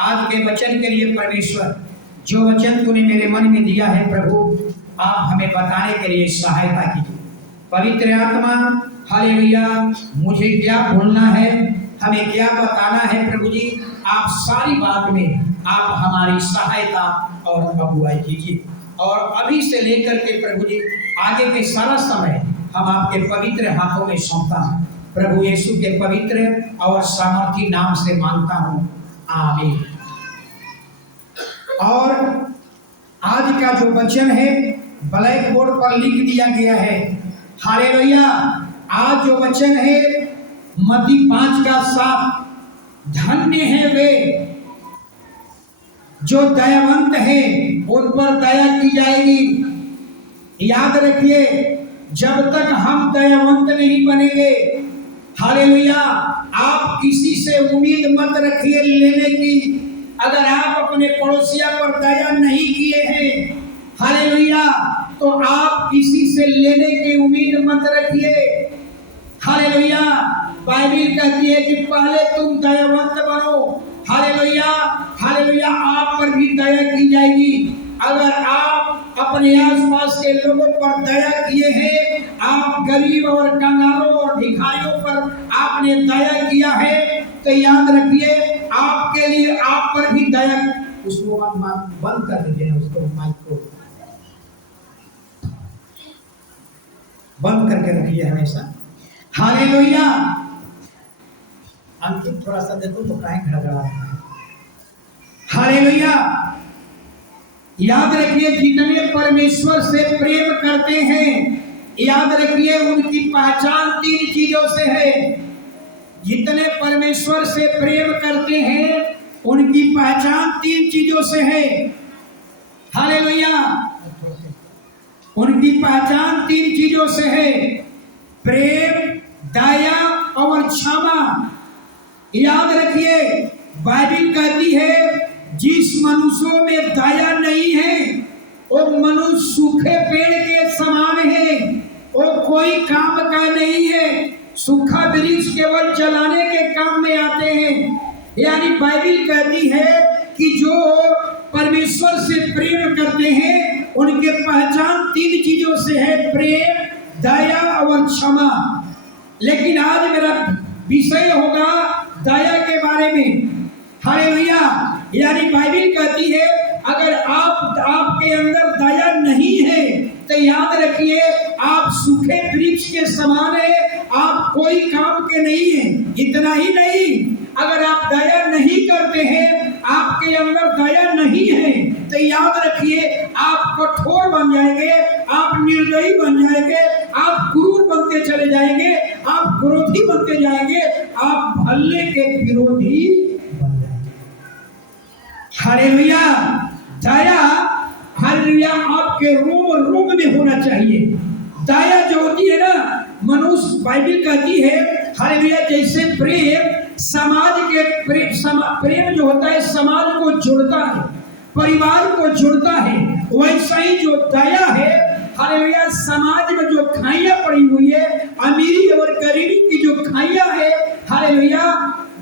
आज के वचन के लिए परमेश्वर जो वचन तूने मेरे मन में दिया है प्रभु, आप हमें बताने के लिए सहायता कीजिए। पवित्र आत्मा, हालेलुया, मुझे क्या बोलना है, हमें क्या बताना है प्रभु जी, आप सारी बात में आप हमारी सहायता और अगुवाई कीजिए। और अभी से लेकर के प्रभु जी आगे के सारा समय हम आपके पवित्र हाथों में सौंपता हूँ। प्रभु यीशु के पवित्र और सामर्थी नाम से मांगता हूँ, आमीन। और आज का जो वचन है ब्लैक बोर्ड पर लिख दिया गया है। हालेलुया। आज जो वचन है मत्ती 5:7, धन्य है वे जो दयावंत है, उन पर दया की जाएगी। याद रखिए, जब तक हम दयावंत नहीं बनेंगे, हालेलुया, आप किसी से उम्मीद मत रखिए लेने की। अगर आप अपने पड़ोसिया पर दया नहीं किए हैं, हालेलुया, तो आप किसी से लेने की उम्मीद मत रखिए। हालेलुया। बाइबल कहती है कि पहले तुम दयावंत बनो। हालेलुया, हालेलुया, आप पर भी दया की जाएगी। अगर आप अपने आसपास के लोगों पर दया किए हैं, आप गरीब और कंगालों और भिखारियों पर आपने दया किया है, तो याद रखिए आपके लिए आप पर भी दया। उसको बंद कर दीजिए, उसको माइक को बंद करके रखिए हमेशा। हालेलुया। अंकित थोड़ा सा देखो तो काहे खड़ा रहा है। हालेलुया। याद रखिए, जितने परमेश्वर से प्रेम करते हैं, याद रखिए उनकी पहचान 3 चीजों से है। जितने परमेश्वर से प्रेम करते हैं उनकी पहचान 3 चीजों से है। हालेलुया। उनकी पहचान 3 चीजों से है, प्रेम, दया और क्षमा। याद रखिए, बाइबल कहती है जिस मनुष्यों में दया नहीं है वो मनुष्य सूखे पेड़ के समान है, वो कोई काम का नहीं है। सूखा वृक्ष केवल जलाने के काम में आते हैं। यानी बाइबल कहती है कि जो परमेश्वर से प्रेम करते हैं उनके पहचान 3 चीजों से है, प्रेम, दया और क्षमा। लेकिन आज मेरा विषय होगा दया के बारे में। हालेलुया। यानी बाइबल कहती है अगर आपके अंदर दया नहीं है तो याद रखिए आप सूखे वृक्ष के समान है, आप कोई काम के नहीं है। इतना ही नहीं, अगर आप दया नहीं करते हैं, आपके अंदर दया नहीं है, तो याद रखिए आप कठोर बन जाएंगे, आप निर्दयी बन जाएंगे, आप क्रूर बनते चले जाएंगे, आप क्रोधी बनते जाएंगे, आप भले के विरोधी बन जाएंगे। हालेलुया। दया, हालेलुया, आपके रोम में होना चाहिए। दया जो होती है ना, मनुष्य, बाइबल कहती है हालेलुया, जैसे प्रेम समाज के प्रेम जो होता है समाज को जोड़ता है, परिवार को जोड़ता है, वैसा ही जो दया है, हालेलुया, समाज में जो खाइयां पड़ी हुई है, अमीरी और गरीबी की जो खाइयां है, हालेलुया,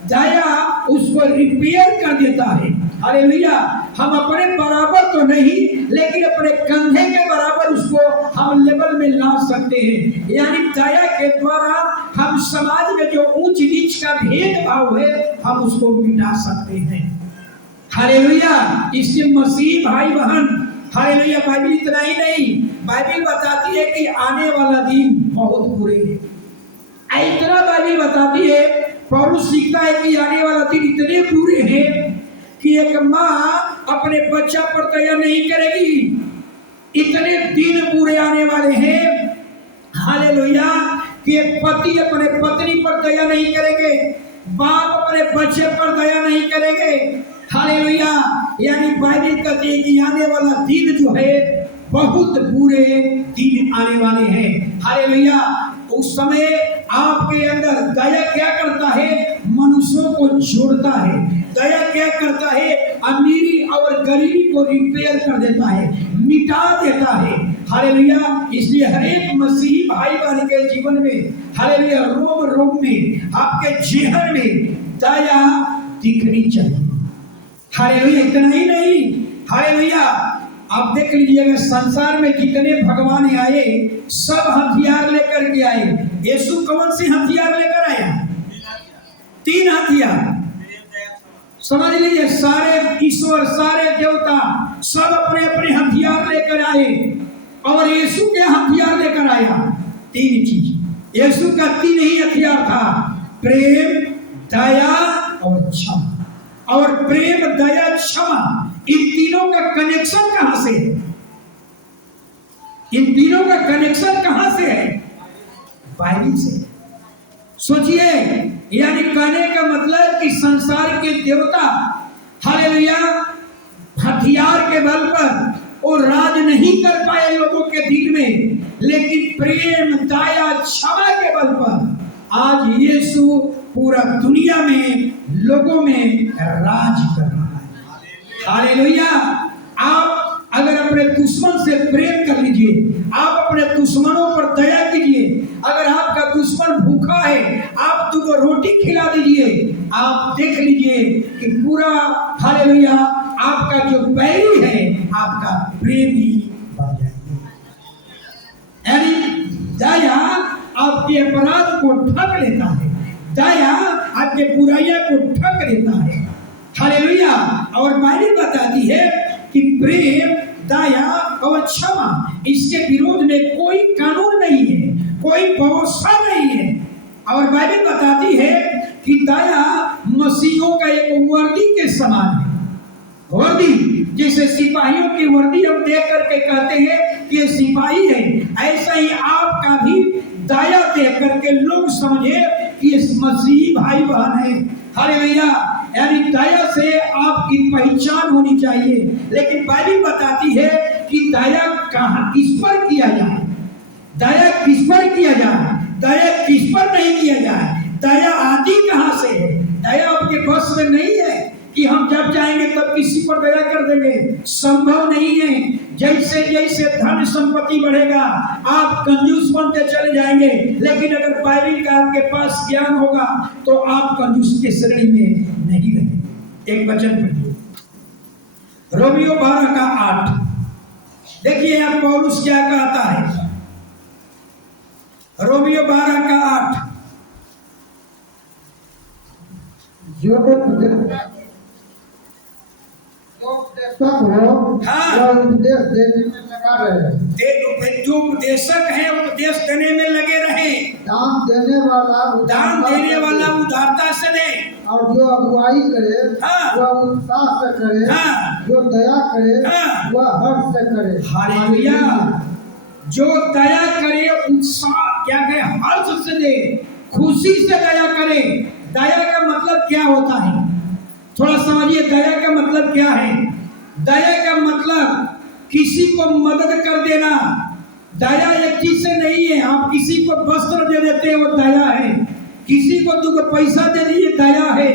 दया उसको रिपेयर कर देता है। हालेलुया। हम अपने बराबर तो नहीं, लेकिन अपने कंधे के बराबर उसको हम लेवल में ला सकते हैं। यानी दया के द्वारा हम समाज में जो ऊंच नीच का भेदभाव है हम उसको मिटा सकते हैं। हालेलुया। इससे मसीह भाई बहन, हालेलुया, बाइबल इतना ही नहीं, बाइबल बताती है कि आने वाला दिन बहुत बुरे है। इतना बाइबल बताती है, पौलुस लिखता है कि आने वाला दिन इतने बुरे हैं कि एक माँ अपने बच्चा पर दया नहीं करेगी। इतने दिन बुरे आने वाले हैं, हालेलुया, कि एक पति अपने पत्नी पर दया नहीं करेंगे, बाप अपने बच्चे पर दया नहीं करेंगे। हालेलुया। यानी बाइबल कहती है कि आने वाला दिन जो है बहुत बुरे दिन आने वाले हैं। हालेलुया। उस समय आपके अंदर दया क्या करता है? मनुष्यों को जोड़ता है। दया क्या करता है? अमीरी और गरीबी को रिपेयर कर देता है, मिटा देता है। हालेलुया। इसलिए हर एक मसीही भाई बहन के जीवन में, हालेलुया, रोम रोम में, आपके जेहन में दया दिखनी चाहिए। हालेलुया। इतना ही नहीं, हालेलुया, आप देख लीजिएगा संसार में जितने भगवान आए सब हथियार लेकर के आए। यीशु कौन से हथियार लेकर आया? 3 हथियार। समझ लीजिए, सारे ईश्वर, सारे देवता सब अपने अपने हथियार लेकर आए। और यीशु क्या हथियार लेकर आया? 3 चीज। यीशु का 3 ही हथियार था, प्रेम, दया और क्षमा। और प्रेम, दया, क्षमा, इन तीनों का कनेक्शन कहां से है? इन तीनों का कनेक्शन कहां से है? बाइबल से। सोचिए, यानी कहने का मतलब कि संसार के देवता, हालेलुया, हथियार के बल पर वो राज नहीं कर पाए लोगों के दिल में, लेकिन प्रेम, दया, क्षमा के बल पर आज यीशु पूरा दुनिया में लोगों में राज कर रहा है। हालेलुया। आप अगर अपने दुश्मन से प्रेम कर लीजिए, आप अपने दुश्मनों पर दया कीजिए। अगर आपका दुश्मन भूखा है, आप 2 रोटी खिला दीजिए, आप देख लीजिए कि पूरा, हालेलुया, आपका जो बैरी है आपका प्रेमी बन जाएगा। यानी दया आपके अपराध को ढक लेता है, दया आपके बुराइयां को ढक लेता है। हालेलुया। और बाइबल बताती है कि प्रेम, दया और क्षमा, इसके विरोध में कोई कानून नहीं है, कोई व्यवस्था नहीं है। और बाइबल बताती है कि दया मसीहों का एक वर्दी के समान है। वर्दी, जैसे सिपाहियों की वर्दी हम देख करके कहते हैं कि ये सिपाही है, ऐसा ही आपका भी दया देख करके लोग समझे कि ये मसीही भाई बहन है। हालेलुया। यानी दया से आपकी पहचान होनी चाहिए। लेकिन बाइबल बताती है कि दया कहां, किस पर किया जाए, दया किस पर किया जाए, दया किस पर नहीं किया जाए, दया आदि कहां से है? दया आपके बस में नहीं है कि हम जब चाहेंगे तब किसी पर दया कर देंगे, संभव नहीं है। जैसे जैसे धन संपत्ति बढ़ेगा आप कंजूस बनते चले जाएंगे, लेकिन अगर बाइबल का आपके पास ज्ञान होगा तो आप कंजूस की श्रेणी में नहीं रहेंगे। एक वचन पढ़िए, रोमियो 12 का 8। देखिए यहाँ पौलुस क्या कहता है, रोमियो 12 का 8। जो उपदेश देने में लगा रहे, जो उपदेशक है उपदेश देने में लगे रहे, दान देने वाला उदारता से दे, और जो अगुवाई करे हाँ, वह उत्साह से करे, हाँ, जो दया करे हाँ, वह हर्ष से करे। हालेलुया। जो दया करे उत्साह, क्या कहे, हर्ष से दे, खुशी से दया करे। दया का मतलब क्या होता है? थोड़ा समझिए, दया का मतलब क्या है? दया का मतलब किसी को मदद कर देना। दया एक चीज से नहीं है, आप किसी को वस्त्र दे देते हो दया है, किसी को 2 पैसा दे दिए दया है,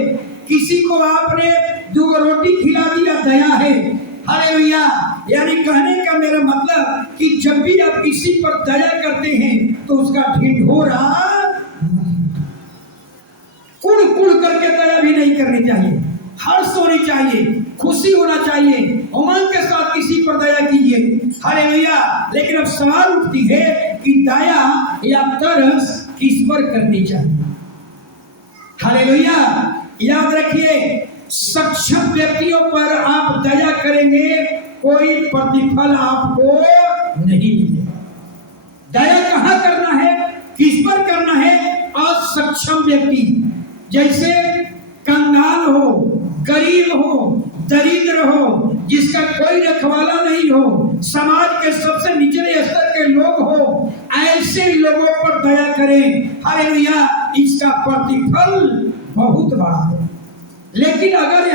किसी को आपने 2 रोटी खिला दिया दया है। हालेलुया। यानी कहने का मेरा मतलब कि जब भी आप किसी पर दया करते हैं तो उसका ढिंढोरा कुड़ कुड़ करके दया भी नहीं करनी चाहिए, हर्ष होनी चाहिए, खुशी होना चाहिए, उमंग के साथ किसी पर दया कीजिए। हालेलुया। लेकिन अब सवाल उठती है कि दया या तरस किस पर करनी चाहिए? हालेलुया। याद रखिए, सक्षम व्यक्तियों पर आप दया करेंगे, कोई प्रतिफल आपको नहीं मिलेगा। दया कहां करना है, किस पर करना है? असक्षम व्यक्ति, जैसे कंगाल हो, गरीब हो, दरिद्र हो, जिसका कोई रखवाला नहीं हो, समाज के सबसे निचले स्तर के लोग हो, ऐसे लोगों पर दया करें। हालेलुया। इसका प्रतिफल बहुत बड़ा है। लेकिन अगर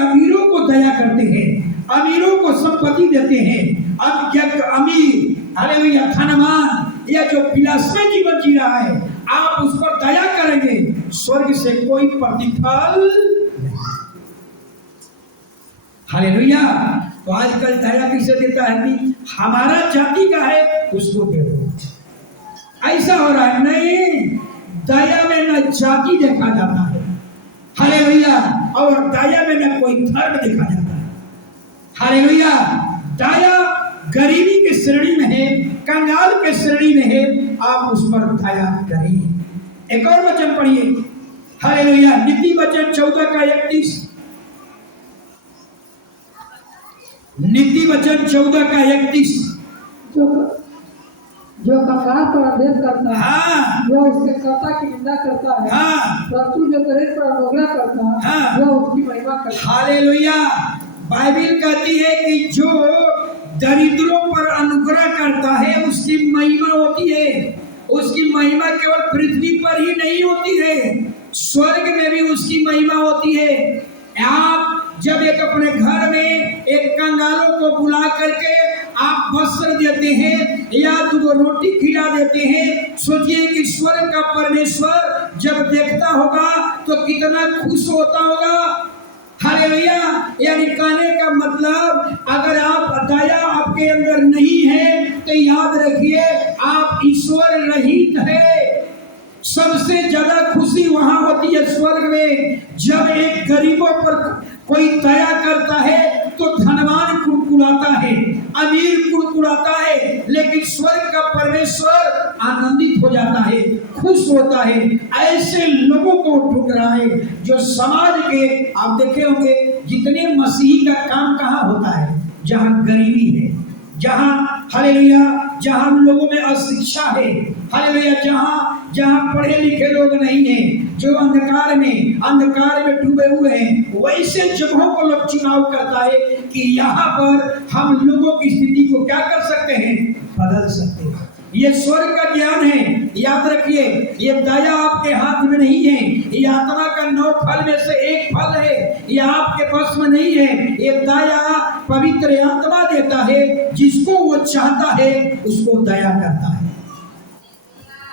अमीरों को दया करते हैं, अमीरों को संपत्ति देते हैं, अब क्या अमीर, हालेलुया, धनवान या जो विलासमय जीवन जी रहा है, आप उस पर दया करेंगे, स्वर्ग से कोई प्रतिफल। हालेलुया। तो आजकल दया किसे देता है कि हमारा जाति का है उसको दे दो, ऐसा हो रहा है। नहीं, दया में न जाति देखा जाता है, हालेलुया, और दया में न कोई कोई धर्म देखा जाता है। हालेलुया। दया गरीबी की श्रेणी में है, कंगाल के श्रेणी में है, आप उस पर दया करें। एक और वचन पढ़िए, हालेलुया, नीति वचन 14:31। नीति वचन 14:31। जो कंगाल पर आदेश करता है, हाँ, जो उसके कर्ता की निंदा करता है, हाँ, परंतु जो दरिद्र पर अनुग्रह करता है, हाँ, जो उसकी महिमा करता है। हालेलुया। बाइबिल कहती है कि जो दरिद्रों पर अनुग्रह करता है उसकी महिमा होती है। उसकी महिमा केवल पृथ्वी पर ही नहीं होती है, स्वर्ग में भी उसकी महिमा होती है। आप जब एक अपने घर में एक कंगालों को बुला करके आप वस्त्र देते हैं या दो रोटी खिला देते हैं, सोचिए कि स्वर्ग का परमेश्वर जब देखता होगा तो कितना खुश होता होगा। हालेलुया। यानी कहने का मतलब, अगर आप दया आपके अंदर नहीं है तो याद रखिए आप ईश्वर रहित है। सबसे ज्यादा खुशी वहां होती है स्वर्ग में, जब एक गरीबों पर कोई दया करता है तो धनवान कुड़कुड़ाता है, अमीर कुड़कुड़ाता है, लेकिन स्वर्ग का परमेश्वर आनंदित हो जाता है, खुश होता है। ऐसे लोगों को ढूंढ रहा है जो समाज के, आप देखे होंगे जितने मसीही का काम कहाँ होता है, जहाँ गरीबी है, जहाँ हालेलुया, जहाँ लोगों में अशिक्षा है, हालेलुया, जहाँ पढ़े लिखे लोग नहीं हैं, जो अंधकार में डूबे हुए हैं, वैसे जगहों को लोग चुनाव करता है कि यहाँ पर हम लोगों की स्थिति को क्या कर सकते हैं, बदल सकते हैं। ये स्वर्ग का ज्ञान है, याद रखिए। ये दया आपके हाथ में नहीं है, ये आत्मा का 9 फल में से एक फल है, ये आपके बस में नहीं है। ये दया पवित्र आत्मा देता है, जिसको वो चाहता है उसको दया करता है।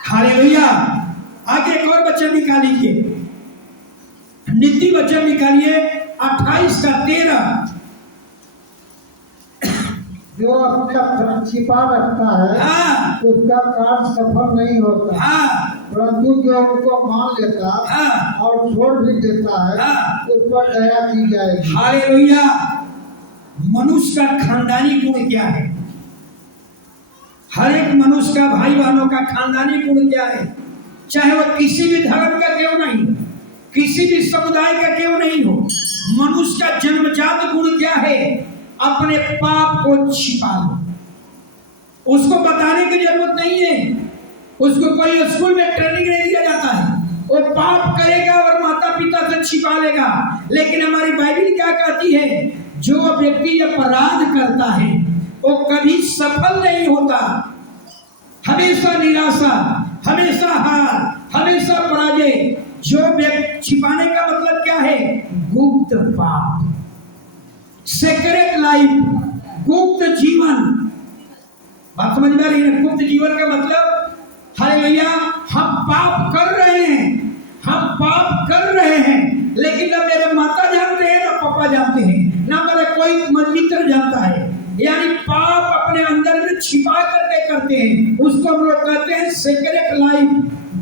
हालेलुया। आगे एक और वचन निकालिए, नीति वचन निकालिए 28:13। जो अपना धन छिपा रखता है, हाँ, उसका कार्य सफल नहीं होता, हाँ, परंतु जो उनको मान लेता हाँ, और छोड़ भी देता है, हाँ, उस पर दया की जाएगी। हालेलुया। मनुष्य का खानदानी गुण क्या है? हर एक मनुष्य का, भाई बहनों का खानदानी गुण क्या है? चाहे वह किसी भी धर्म का क्यों नहीं, किसी भी समुदाय का क्यों नहीं हो, मनुष्य का जन्मजात गुण क्या है? अपने पाप को छिपा लो। उसको बताने की जरूरत नहीं है, उसको कोई स्कूल में ट्रेनिंग नहीं दिया जाता है, वो पाप करेगा और माता पिता से छिपा लेगा। लेकिन हमारी बाइबिल क्या कहती है? जो व्यक्ति अपराध करता है वो कभी सफल नहीं होता, हमेशा निराशा, हमेशा हार, हमेशा पराजय। जो व्यक्ति, छिपाने का मतलब क्या है? गुप्त पाप, सेक्रेट लाइफ, गुप्त जीवन। बात समझ में आ रही है? गुप्त जीवन का मतलब, हालेलुया, हम पाप कर रहे हैं, हम पाप कर रहे हैं, लेकिन ना मेरे माता जानते हैं, ना पापा जानते हैं, ना मेरा कोई मित्र जानता है। यानी पाप अपने अंदर में छिपा करके करते हैं, उसको हम लोग कहते हैं सेक्रेट लाइफ,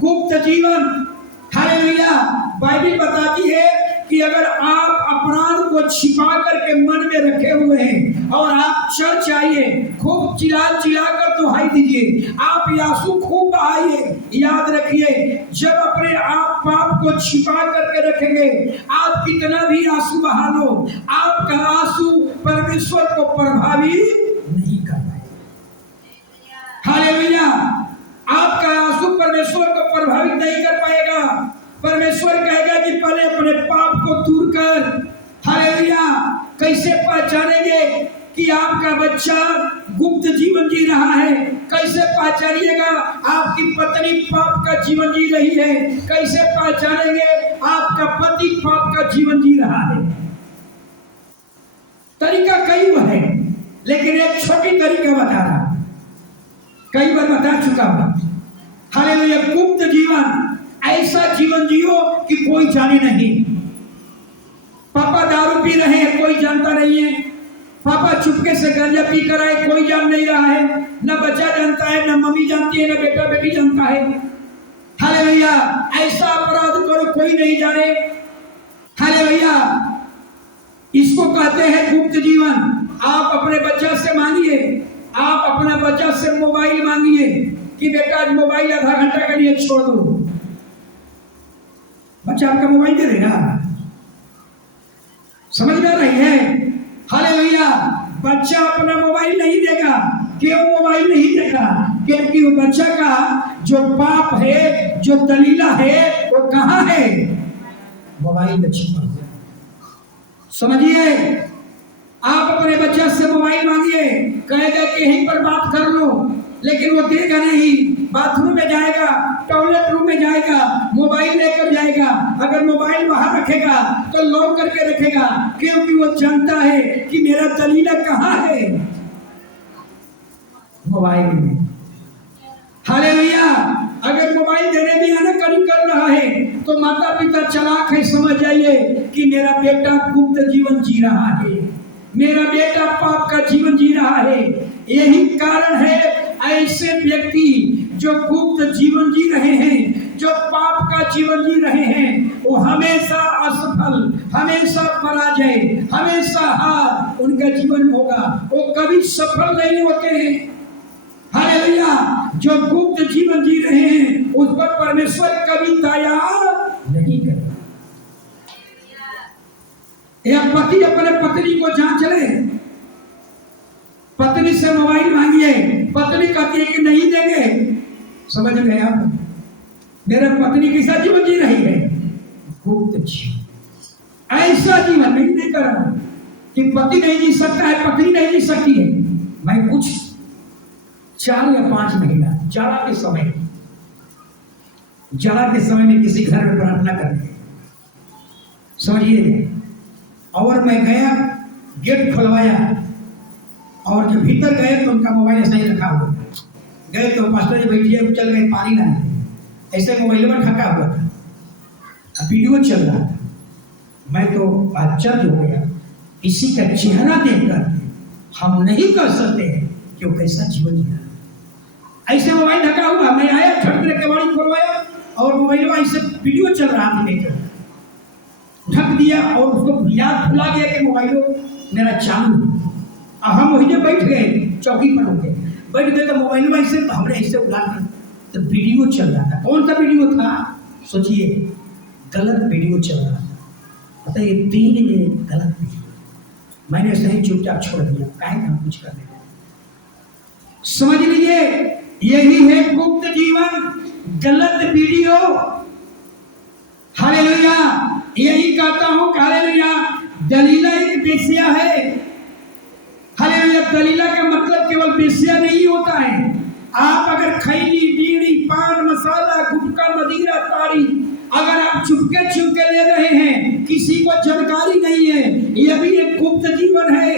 गुप्त जीवन। हालेलुया। बाइबिल बताती है कि अगर आप अपराध को छिपा करके मन में रखे हुए हैं और आप चर्च आइए, खूब चिल्ला कर दुहाई दीजिए, आप आंसू खूब बहाइए, याद रखिए जब अपने आप पाप को छिपा करके रखेंगे, आप कितना भी आंसू बहा लो, आपका आंसू परमेश्वर को प्रभावित नहीं कर पाएगा। हालेलुया। आपका आंसू परमेश्वर को प्रभावित नहीं कर पाएगा। परमेश्वर कहेगा कि पहले अपने पाप को दूर कर। हालेलुया। कैसे पहचानेंगे कि आपका बच्चा गुप्त जीवन जी रहा है? कैसे पहचानिएगा आपकी पत्नी पाप का जीवन जी रही है? कैसे पहचानेंगे आपका पति पाप का जीवन जी रहा है? तरीका कई है, लेकिन एक छोटी तरीका बता रहा, कई बार बता चुका हूं। हालेलुया। गुप्त जीवन, ऐसा जीवन जियो कि कोई जाने नहीं। पापा दारू पी रहे हैं, कोई जानता नहीं है। पापा चुपके से गांजा पी कर आए, कोई जान नहीं रहा है। न बच्चा जानता है, न मम्मी जानती है, न बेटा बेटी जानता है। हालेलुया। ऐसा अपराध करो कोई नहीं जाने। हालेलुया। चाहते हैं गुप्त जीवन, आप अपने बच्चा से मांगिए, आप अपना बच्चा से मोबाइल मांगिए कि बेटा आज मोबाइल आधा घंटा के लिए छोड़ दो, बच्चा आपका मोबाइल दे देगा? समझ में आ रही है? हालेलुया। बच्चा अपना मोबाइल नहीं देगा। क्यों मोबाइल नहीं देगा? क्योंकि वो बच्चा का जो पाप है, जो दलीला है, वो कहाँ है? मोबाइल में छिपा है। समझिए, आप अपने बच्चा से मोबाइल मांगिए, कहेगा कि यहीं पर बात कर लो, लेकिन वो देगा नहीं। बाथरूम में जाएगा, टॉयलेट रूम में जाएगा, मोबाइल लेकर जाएगा। अगर मोबाइल बाहर रखेगा तो लॉक करके रखेगा, क्योंकि वो जानता है कि मेरा दलीला कहाँ है? मोबाइल में। हालेलुया। अगर मोबाइल देने में आनाकानी कर रहा है तो माता पिता चालाक है, समझ जाइए कि मेरा बेटा गुप्त जीवन जी रहा है, मेरा बेटा पाप का जीवन जी रहा है। यही कारण है ऐसे व्यक्ति जो गुप्त जीवन जी रहे हैं, जो पाप का जीवन जी रहे हैं, वो हमेशा असफल, हमेशा पराजय, हमेशा हार उनका जीवन होगा। वो कभी सफल नहीं होते हैं। हालेलुया। जो गुप्त जीवन जी रहे हैं उस पर परमेश्वर कभी दया नहीं करेगा। एक पति अपने पत्नी को जांच ले, पत्नी से मोबाइल मांगिए, पत्नी कहती है कि नहीं देंगे। समझ गए आप? मेरा पत्नी कैसा जीवन जी रही है? गुप्त जीवन। ऐसा जीवन नहीं दे कर कि पति नहीं जी सकता है, पत्नी नहीं जी सकती है। मैं कुछ 4 या 5 महीना जाड़ा के समय में किसी घर में प्रार्थना करने, समझिए, और मैं गया, गेट खुलवाया, और जब भीतर गए तो उनका मोबाइल ऐसा ही रखा हुआ। गए तो मास्टर जी बैठिए, चल गए पानी लाने, ऐसे मोबाइल में ढका हुआ था, वीडियो चल रहा था। मैं तो आश्चर्य हो गया, किसी का चेहरा देखकर हम नहीं कर सकते हैं कि वो कैसा जीवन जी रहा। ऐसे मोबाइल ढका हुआ, मैं आया, झट से केवाड़ी खोलवाया और मोबाइल में ऐसे वीडियो चल रहा था, लेकर ढक दिया और उसको याद भुला गया कि मोबाइल मेरा चालू है। हम वहीं बैठ गए, चौकी पर होके बैठ गए तो मोबाइल में ऐसे हमने ऐसे उठा कर तो वीडियो चल रहा था। कौन सा वीडियो था? सोचिए, गलत वीडियो चल रहा था। पता है, 3 मिनट गलत वीडियो। मैंने सही चुपचाप छोड़ दिया, काहे ना कुछ कर देगा। समझ लीजिए, यही है गुप्त जीवन, गलत वीडियो। हालेलुया। यही कहता हूं, हालेलुया। दलीला एक बेस्या है। हालेलुया। दलीला का मतलब केवल बेस्या नहीं होता है। आप अगर खैनी, बीड़ी, पान मसाला, गुटखा, मदिरा, ताड़ी अगर आप चुपके ले रहे हैं, किसी को जानकारी नहीं है, यह भी एक गुप्त जीवन है।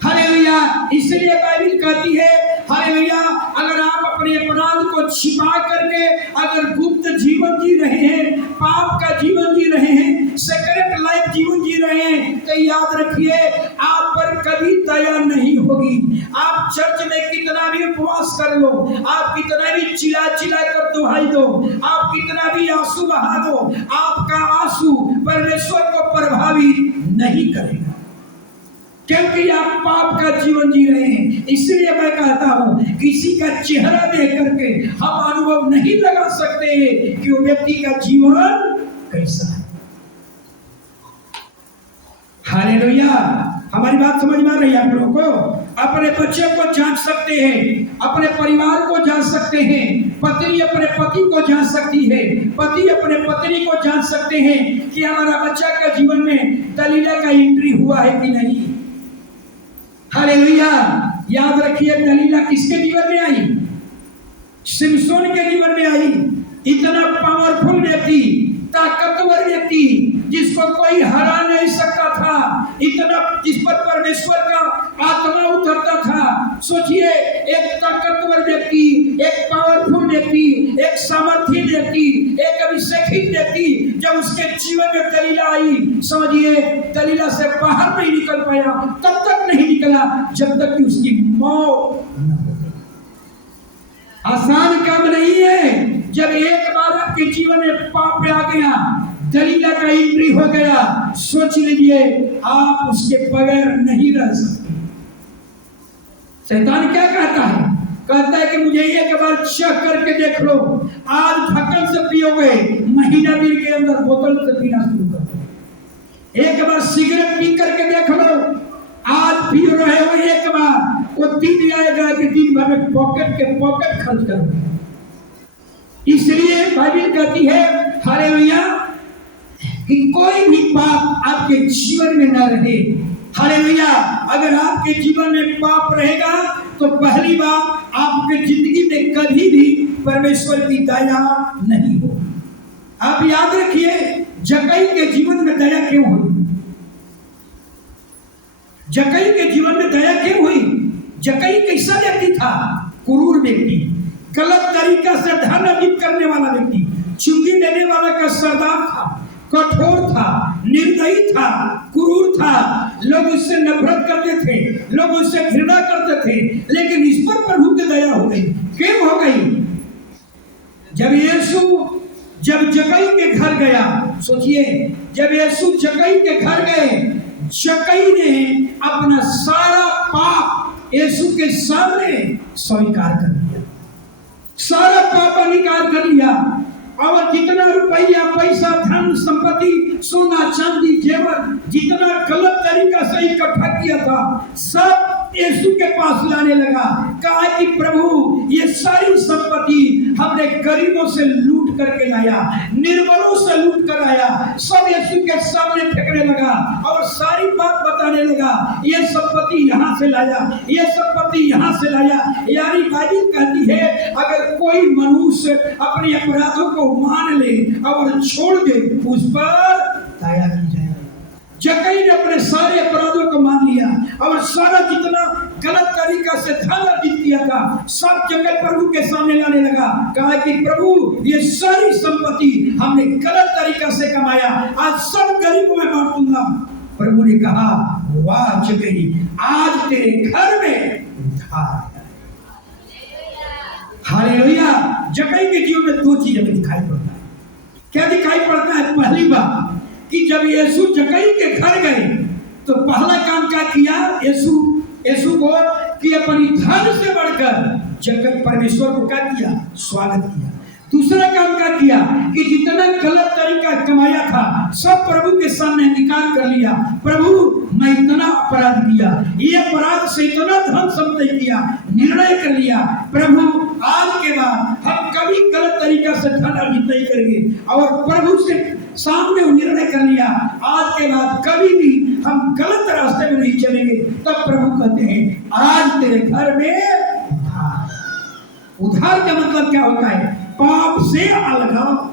हालेलुया। इसलिए बाइबल कहती है, हालेलुया, अगर आप अपने अपराध को छिपा करके अगर गुप्त जीवन जी रहे हैं, पाप का जीवन जी रहे हैं, सेक्रेट लाइफ जीवन जी रहे हैं, तो याद रखिए आप पर कभी दया नहीं होगी। आप चर्च में कितना भी उपवास कर लो, आप कितना भी चिल्ला कर दुहाई दो, आप कितना भी आंसू बहा दो, आपका आंसू परमेश्वर को प्रभावित नहीं करेगा, क्योंकि आप पाप का जीवन जी रहे हैं। इसलिए मैं कहता हूं, किसी का चेहरा देख करके हम अनुभव नहीं लगा सकते हैं कि वो व्यक्ति का जीवन कैसा है। हालेलुया। हमारी बात समझ में आ रही है आप लोगों को? अपने बच्चे को जांच सकते हैं, अपने परिवार को जांच सकते हैं, पत्नी अपने पति को जांच सकती है, पति अपने पत्नी को जांच सकते हैं कि हमारा बच्चा का जीवन में दलीला का एंट्री हुआ है कि नहीं। हालेलुया। याद रखिए, दलीला किसके जीवन में आई? सिमसोन के जीवन में आई। इतना पावरफुल व्यक्ति, ताकतवर व्यक्ति, जिसको कोई हरा नहीं सकता था, इतना जिस पर परमेश्वर का आत्मा उतरता था। सोचिए, एक ताकतवर व्यक्ति, एक पावरफुल व्यक्ति, एक सामर्थ्य व्यक्ति, एक अभिषेकित व्यक्ति, जब उसके जीवन में दलीला आई, समझिए दलीला से बाहर नहीं निकल पाया। तब तक नहीं निकला जब तक कि उसकी मौत न हो गई। आसान काम नहीं है। जब एक बार आपके जीवन में पाप आ गया, दलीला का एंट्री हो गया, सोच लीजिए आप उसके बगैर नहीं रह सकते। शैतान क्या कहता है? कहता है कि मुझे एक बार चेक करके देख लो, आज ढक्कन से पियोगे, महीना दिन के अंदर बोतल से पीना शुरू कर दो। एक बार सिगरेट पी करके देख लो, आज पी रहे हो एक बार, वो दिन आएगा कि दिन भर में पॉकेट के पॉकेट खर्च करोगे। इसलिए बाइबल कहती है हालेलुया कि कोई भी पाप आपके जीवन में न रहे। हालेलुया, अगर आपके जीवन में पाप रहेगा तो पहली बात आपके जिंदगी में कभी भी परमेश्वर की दया नहीं हो। आप याद रखिए, जक्कई के जीवन में दया क्यों हुई? जक्कई के जीवन में दया क्यों हुई? जक्कई कैसा व्यक्ति था? क्रूर व्यक्ति, गलत तरीका से धन अर्जित करने वाला व्यक्ति, चुंगी लेने वाला का सरदार था, कठोर था, निर्दयी था, क्रूर था। लोग उससे नफरत करते थे, लोग उससे घृणा करते थे, लेकिन इस पर प्रभु की दया हो गई। क्यों हो गई? जब यीशु जब जक्कई के घर गया, सोचिए, जब यीशु जक्कई के घर गए, जक्कई ने अपना सारा पाप यीशु के सामने स्वीकार कर लिया, सारा पाप अंगीकार कर लिया, और जितना रुपया पैसा धन संपत्ति सोना चांदी जेवर जितना गलत तरीका से इकट्ठा किया था सब यीशु के पास लाने लगा। कहा कि प्रभु ये सारी संपत्ति हमने गरीबों से लूट करके लाया, निर्बलों से लूट कर आया, सब यीशु के सामने फेंकने लगा और सारी बात बताने लगा। ये संपत्ति यहाँ से लाया, ये संपत्ति यहाँ से लाया। यानी बाइबल कहती है अगर कोई मनुष्य अपने अपराधों को मान ले और छोड़ दे, उस पर दया की जाए। जक्कई ने अपने सारे अपराधों को मान लिया और सारा जितना गलत तरीका से धन अर्जित किया था सब जगह प्रभु के सामने लाने लगा। कहा कि प्रभु ये सारी संपत्ति हमने गलत तरीका से कमाया, आज सब गरीबों में बांट दूंगा। प्रभु ने कहा वाह जक्कई, आज तेरे घर में उद्धार है। हालेलुया। जक्कई के जीवन में दो चीजें दिखाई पड़ता है। क्या दिखाई पड़ता है? पहली बात कि जब यीशु जक्कई के घर गए तो पहला काम क्या किया यीशु को कि अपनी धन से बढ़कर जक्कई परमेश्वर को क्या किया? स्वागत किया। दूसरा काम क्या किया कि जितना गलत तरीका कमाया था सब प्रभु के सामने निकाल कर लिया। प्रभु मैं इतना अपराध किया, ये अपराध से इतना धन संपत्ति किया, निर्णय कर लिया प्रभु आज के बाद हम कभी गलत तरीका से धन अर्जित नहीं करेंगे। और प्रभु से सामने निर्णय कर लिया आज के बाद कभी भी हम गलत रास्ते में नहीं चलेंगे। तब प्रभु कहते हैं आज तेरे घर में उद्धार। उद्धार का मतलब क्या होता है? पाप से अलगाव।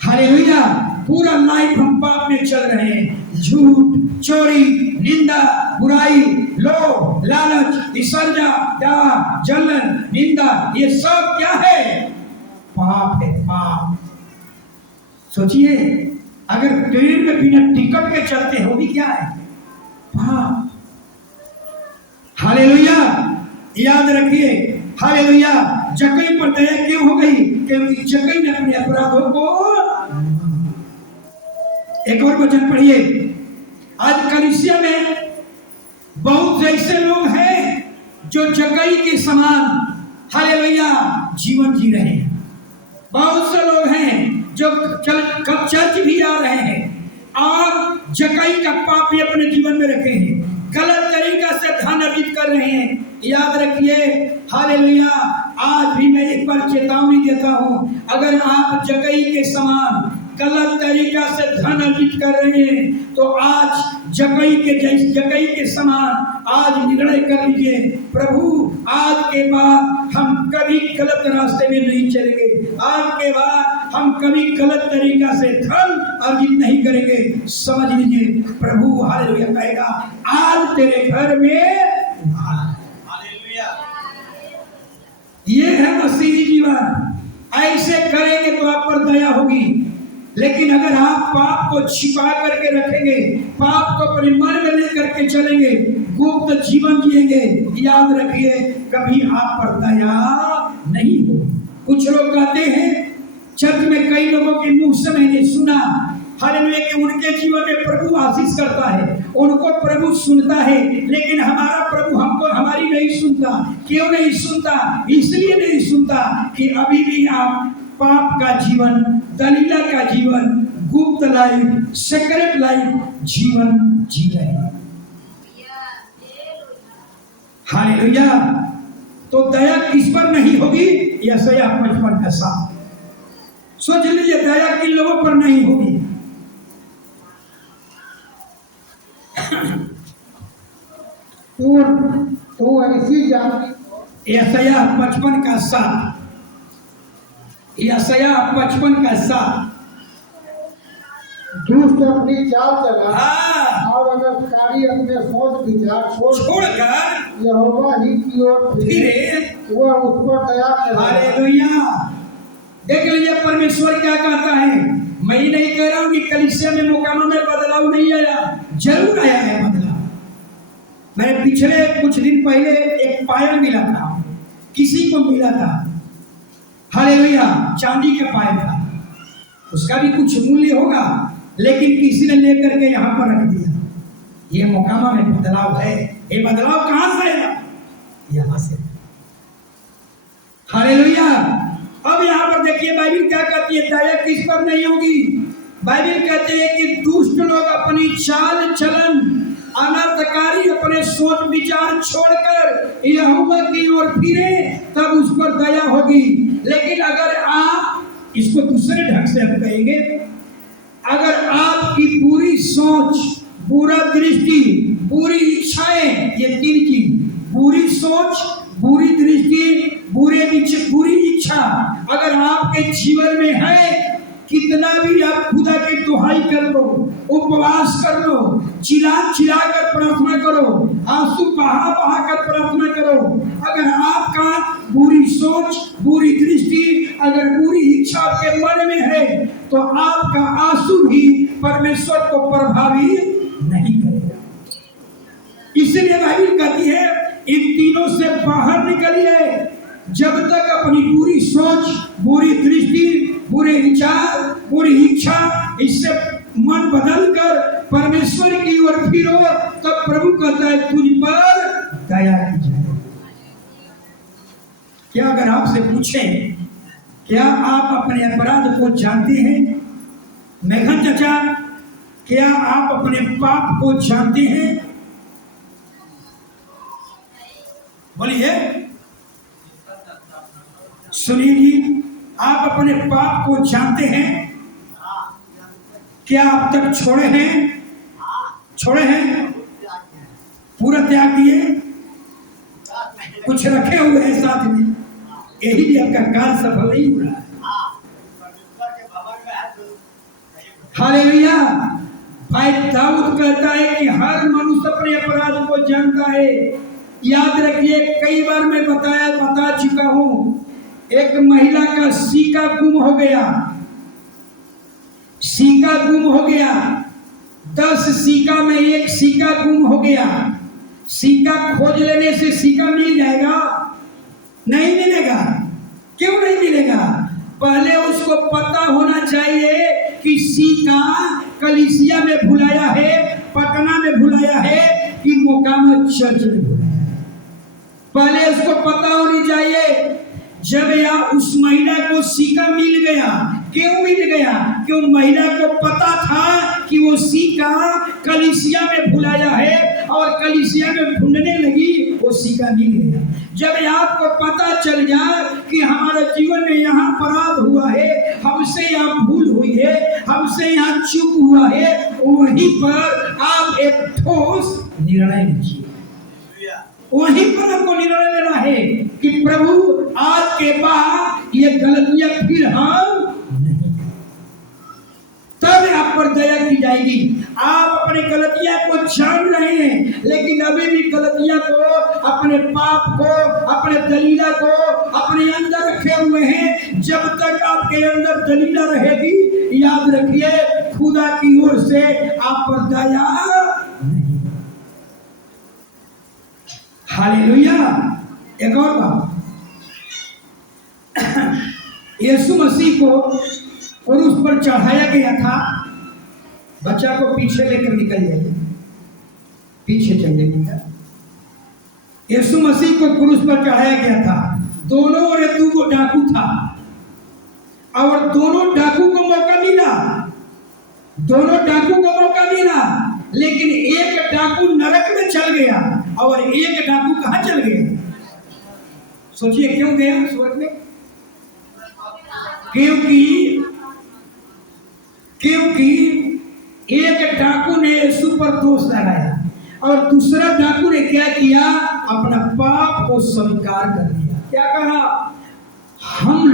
हालेलुया। पूरा लाइफ हम पाप में चल रहे हैं, झूठ, चोरी, निंदा, बुराई, लोभ, लालच, ईर्ष्या, प्यार, जलन, निंदा, ये सब क्या है? पाप है, पाप। सोचिए अगर ट्रेन में बिना टिकट के चलते हो भी क्या है? पाप। हालेलुया। याद रखिए, हालेलुया। जक्कई पर दया क्यों हो गई? क्योंकि जक्कई ने अपने अपराधों को। एक और वचन पढ़िए। आज कलीसिया में बहुत से ऐसे लोग हैं जो जक्कई के समान हालेलुया जीवन जी रहे हैं। बहुत से लोग हैं जो कब चर्च भी आ रहे हैं और जक्कई का पाप भी अपने जीवन में रखे हैं, गलत तरीका से धन अर्जित कर रहे हैं। याद रखिए हालेलुया। आज भी मैं एक बार चेतावनी देता हूं, अगर आप जक्कई के समान गलत तरीका से धन अर्जित कर रहे हैं तो आज जक्कई के समान आज निर्णय कर लीजिए, प्रभु आज के बाद हम कभी गलत रास्ते में नहीं चलेंगे, आज के बाद हम कभी गलत तरीका से धन अर्जित नहीं करेंगे। समझ लीजिए प्रभु हालेलुया कहेगा आज तेरे घर में हालेलुया। ये है मसीही जीवन। ऐसे करेंगे तो आप पर दया होगी, लेकिन अगर आप पाप को छिपा करके रखेंगे, पाप को अपने मन में लेकर के चलेंगे, गुप्त जीवन जिएंगे, याद रखिए कभी आप पर दया नहीं हो। कुछ लोग कहते हैं, चर्च में कई लोगों के मुंह से मैंने सुना हालेलुया कि उनके जीवन में प्रभु आशीष करता है, उनको प्रभु सुनता है, लेकिन हमारा प्रभु हमको हमारी नहीं सुनता। क्यों नहीं सुनता? इसलिए नहीं सुनता कि अभी भी आप पाप का जीवन, दलीला का जीवन, गुप्त लाइफ, सीक्रेट लाइफ जीवन जी रहे हैं। हालेलुया। तो दया किस पर नहीं होगी? यशायाह 55 का 7। सोच लीजिए, दया किन लोगों पर नहीं होगी? तो ऐसी जाति यशायाह 55 का 7। यशायाह 55 का 7। दुष्ट अपनी चाल चला हाँ। और अनर्थकारी अपने सोच विचार छोड़कर यहोवा ही की ओर फिरे, वह उस पर दया करेगा। हालेलुया। देख लीजिए परमेश्वर क्या कहता है। मैं ही नहीं कह रहा हूं कि कलीसिया में मुकामा में बदलाव नहीं आया, जरूर आया है बदलाव। मैंने पिछले कुछ दिन पहले एक पायल मिला था, किसी को मिला था, हालेलुया, चांदी का पायल था। उसका भी कुछ मूल्य होगा, लेकिन किसी ने लेकर के यहाँ पर रख दिया। ये मुकामा में बदलाव है। ये बदलाव कहाँ से आएगा? यहाँ से। हालेलुया। अब यहाँ पर देखिए बाइबिल क्या कहती है, दया किस पर नहीं होगी? बाइबिल कहती है कि दुष्ट लोग अपनी चाल चलन, अनर्थकारी अपने सोच विचार छोड़कर यहोवा की ओर फिरे, तब उस पर दया होगी। लेकिन अगर आप इसको दूसरे ढंग से हम कहेंगे, अगर आपकी पूरी सोच, पूरा दृष्टि, पूरी इच्छाएं, ये 3 चीज, पूरी सोच, बुरी दृष्टि, बुरी इच्छा अगर आपके जीवन में है, कितना भी आप खुदा की दुहाई कर लो, उपवास कर लो, चिल्ला कर प्रार्थना करो, आंसू बहा कर प्रार्थना करो, अगर आपका बुरी सोच, बुरी दृष्टि, अगर बुरी इच्छा आपके मन में है, तो आपका आंसू भी परमेश्वर को प्रभावी नहीं करेगा। इसलिए बाइबिल कहती है, इन तीनों से बाहर निकलिए। जब तक अपनी बुरी सोच, बुरी दृष्टि, बुरे विचार, बुरी इच्छा, इससे मन बदल कर परमेश्वर की ओर फिरो, तब प्रभु कहता है तुझ पर दया की जाए। क्या अगर आपसे पूछें, क्या आप अपने अपराध को जानते हैं? मेघन चाचा, क्या आप अपने पाप को जानते हैं? बोलिए। सुनील जी, आप अपने पाप को जानते हैं? क्या अब तक छोड़े हैं? छोड़े हैं? पूरा त्याग दिए? कुछ रखे हुए हैं साथ में? यही भी आपका कार्य सफल नहीं हो रहा है। हालेलुया। भाई दाऊद कहता है कि हर मनुष्य अपने अपराध को जानता है। याद रखिए, कई बार मैं बता चुका हूं, एक महिला का सीका गुम हो गया। सीका गुम हो गया, 10 सीका में एक सीका गुम हो गया। सीका खोज लेने से सीका मिल जाएगा? नहीं मिलेगा। क्यों नहीं मिलेगा? पहले उसको पता होना चाहिए कि सीका कलीसिया में भुलाया है, पटना में भुलाया है कि मोकामा चर्च में भुलाया है। पहले उसको पता होनी चाहिए। जब उस महिला को सीका मिल गया, क्यों मिल गया? क्यों महिला को पता था कि वो सीका कलीसिया में भुलाया है, और कलीसिया में ढूंढने लगी, वो सीका मिल गया। जब आपको पता चल जाए कि हमारे जीवन में यहाँ अपराध हुआ है, हमसे यहाँ भूल हुई है, हमसे यहाँ चूक हुआ है, वहीं पर आप एक ठोस निर्णय लीजिए। वहीं पर हमको निर्णय लेना है कि प्रभु आज के बाद ये गलतियां फिर हम नहीं, तब आप पर दया की जाएगी। आप अपनी गलतियां को जान रहे हैं, लेकिन अभी भी गलतियां को, अपने पाप को, अपने दलीला को अपने अंदर रखे हुए हैं। जब तक आपके अंदर दलीला रहेगी, याद रखिए खुदा की ओर से आप पर दया नहीं। हालेलुया। एक और बात, यीशु मसीह को क्रूस पर चढ़ाया गया था, बच्चा को पीछे लेकर निकल जाइए, पीछे चल जाइएगा। यीशु मसीह को क्रूस पर चढ़ाया गया था, दोनों और दो डाकू था, और दोनों डाकू को मौका मिला, दोनों डाकू को मौका मिला, लेकिन एक डाकू नरक में चल गया और एक डाकू कहां चल गया? सोचिए क्यों गया स्वर्ग में? क्योंकि एक डाकू ने यीशु पर दोष लगाया और दूसरा डाकू ने क्या किया? अपना पाप को स्वीकार कर लिया। क्या कहा? हम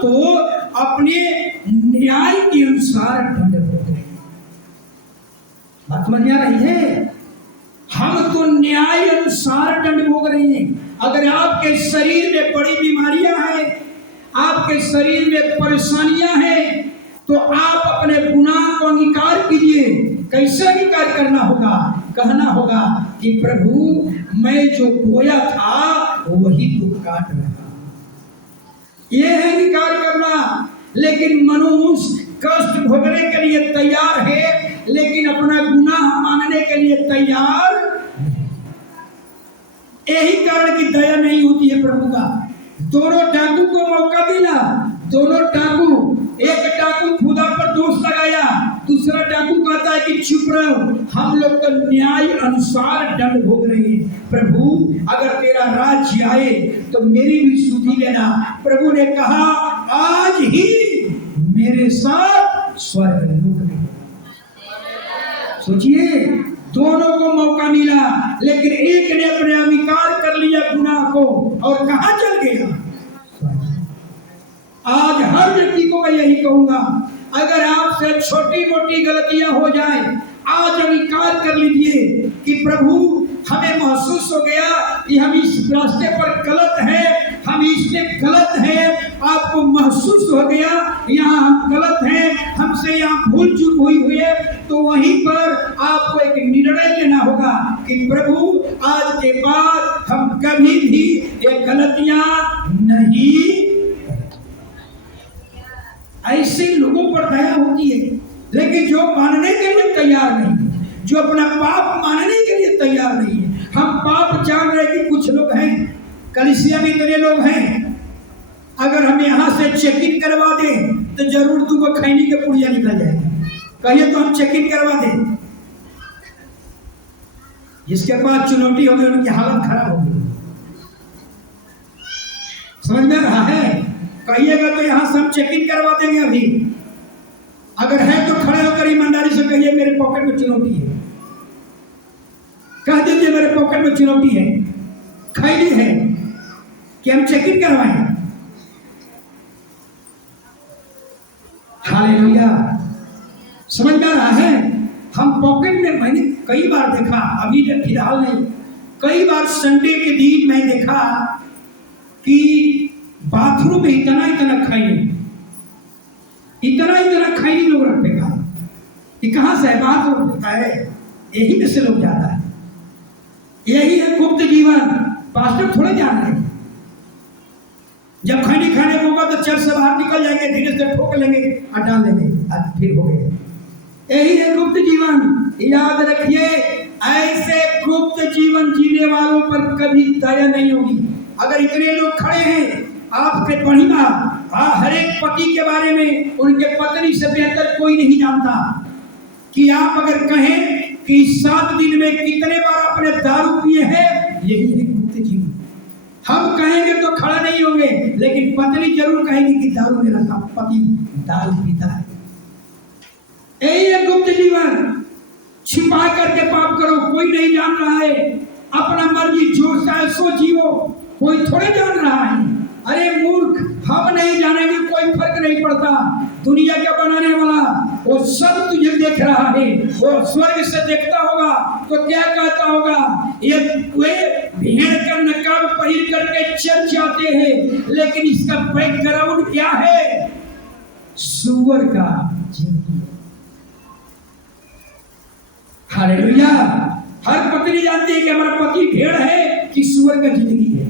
तो अपने न्याय के अनुसार दंड भोग रहे हैं। बात समझ में आ रही है? हम तो न्याय अनुसार दंड भोग रहे हैं। अगर आपके शरीर में बड़ी बीमारियां हैं, आपके शरीर में परेशानियां हैं, तो आप अपने गुनाह को अंगीकार कीजिए। कैसे अंगीकार करना होगा? कहना होगा कि प्रभु मैं जो बोया था वही तो काट रहा, ये है अंगीकार करना। लेकिन मनुष्य कष्ट भोगने के लिए तैयार है, लेकिन अपना गुनाह मानने के लिए तैयार नहीं। यही कारण की दया नहीं होती है प्रभु का। दोनों डाकू को मौका मिला, दोनों डाकू, एक डाकू खुदा पर दोष लगाया, दूसरा डाकू कहता है कि चुप रहो, हम लोग तो न्याय अनुसार दंड भोग रहे हैं। प्रभु अगर तेरा राज्य आए तो मेरी भी सुधि लेना। प्रभु ने कहा आज ही मेरे साथ स्वर्ग लोक में। सोचिए, दोनों को मौका मिला, लेकिन एक ने अपने अंगीकार कर लिया गुनाह को और कहां चल गया? आज हर व्यक्ति को मैं यही कहूंगा, अगर आपसे छोटी मोटी गलतियां हो जाए, आज अंगीकार कर लीजिए कि प्रभु हमें महसूस हो गया कि हम इस रास्ते पर गलत है, हम इसमें गलत है। आपको महसूस हो गया यहाँ हम गलत हैं, हमसे यहाँ भूल चूक हुई है, तो वहीं पर आपको एक निर्णय लेना होगा कि प्रभु आज के बाद हम कभी भी ये गलतियां नहीं। ऐसे लोगों पर दया होती है, लेकिन जो मानने के लिए तैयार नहीं, जो अपना पाप मानने के लिए तैयार नहीं है। हम पाप जान रहे कि कुछ लोग हैं, कलीसिया में इतने लोग हैं, अगर हम यहाँ से चेक इन करवा दें तो जरूर तुमको खैनी के पुड़िया निकल जाएगा। कहिए तो हम चेक इन करवा दें। जिसके पास चुनौती होगी उनकी हालत खराब होगी। समझ में रहा है? कहिएगा तो यहाँ से हम चेक इन करवा देंगे अभी। अगर है तो खड़े होकर ईमानदारी से कहिए मेरे पॉकेट में चुनौती है। कह दीजिए मेरे पॉकेट में चुनौती है, खैनी है कि हम चेक इन करवाएं। हालेलुया। समझ में आ रहा है? हम पॉकेट में, मैंने कई बार देखा, अभी फिलहाल नहीं, कई बार संडे के दिन मैं देखा कि बाथरूम में इतना खैनी लोग रखते हैं। कि कहां से है? बाथरूम होता है, यही में से लोग जाता है। यही है गुप्त जीवन। पास्टर थोड़े जान रहे, जब खैनी खाने को होगा तो चर्च से बाहर निकल जाएंगे, धीरे से ठोक लेंगे और डाल देंगे, फिर हो गए। यही है गुप्त जीवन। याद रखिए, ऐसे गुप्त जीवन जीने वालों पर कभी दया नहीं होगी। अगर इतने लोग खड़े हैं आपके बढ़िया, हर एक पति के बारे में उनके पत्नी से बेहतर कोई नहीं जानता। कि आप अगर कहें कि 7 दिन में कितने बार आपने दारू पिए हैं, यही है गुप्त जीवन। हम कहेंगे तो खड़ा नहीं होंगे, लेकिन पत्नी जरूर कहेगी कि दारू मेरा पति दारू पीता है। यही है गुप्त जीवन। छिपा करके पाप करो, कोई नहीं जान रहा है। अपना मर्जी जो चाहे सो जियो, कोई थोड़े जान रहा है। अरे मूर्ख, हम नहीं जानेंगे, कोई फर्क नहीं पड़ता। दुनिया का बनाने वाला वो सब तुझे देख रहा है, वो स्वर्ग से देखता होगा तो क्या कहता होगा? ये वे भेड़ का नकाब पहन करके चल जाते हैं, लेकिन इसका बैकग्राउंड क्या है? सुअर का जिंदगी। हालेलुया। हर पत्नी जानती है कि हमारा पति भेड़ है कि सुअर का जिंदगी है,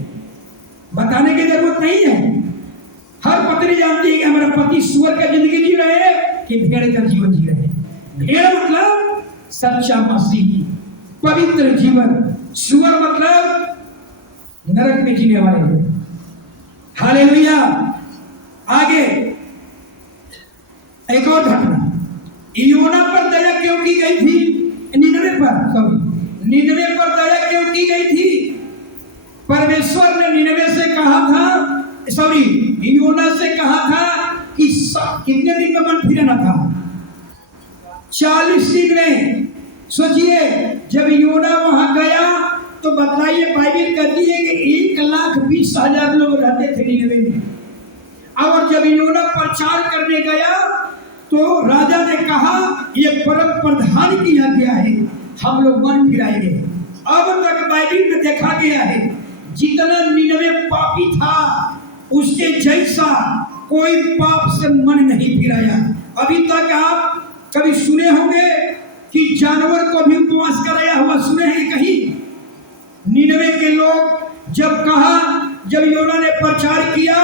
बताने की जरूरत नहीं है। हर पत्नी जानती है कि हमारा पति सुअर का जिंदगी जी रहे हैं कि भेड़ का जीवन जी रहे हैं। भेड़ मतलब सच्चा मसीह, पवित्र जीवन। सुअर मतलब नरक में जीने वाले लोग। हालेलुया। आगे एक और घटना, योना पर दया क्यों की गई थी? निनवे पर दया क्यों की गई थी? परमेश्वर ने निनवे से कहा था, योना से कहा था कि कितने दिन में मन फिरना था? 40 दिन में। सोचिए, जब योना वहां गया तो बताइए, बाइबल कहती है कि 1,20,000 लोग रहते थे निनवे में। और जब योना प्रचार करने गया तो राजा ने कहा, ये परम प्रधान की आज्ञा है, हम लोग मन फिराएंगे। अब तक बाइबल में देखा गया है, जितना निनवे पापी था उसके जैसा कोई पाप से मन नहीं फिराया। अभी तक आप कभी सुने होंगे कि जानवर को भी उपवास कराया हुआ सुने हैं कहीं? निनवे के लोग जब योना ने प्रचार किया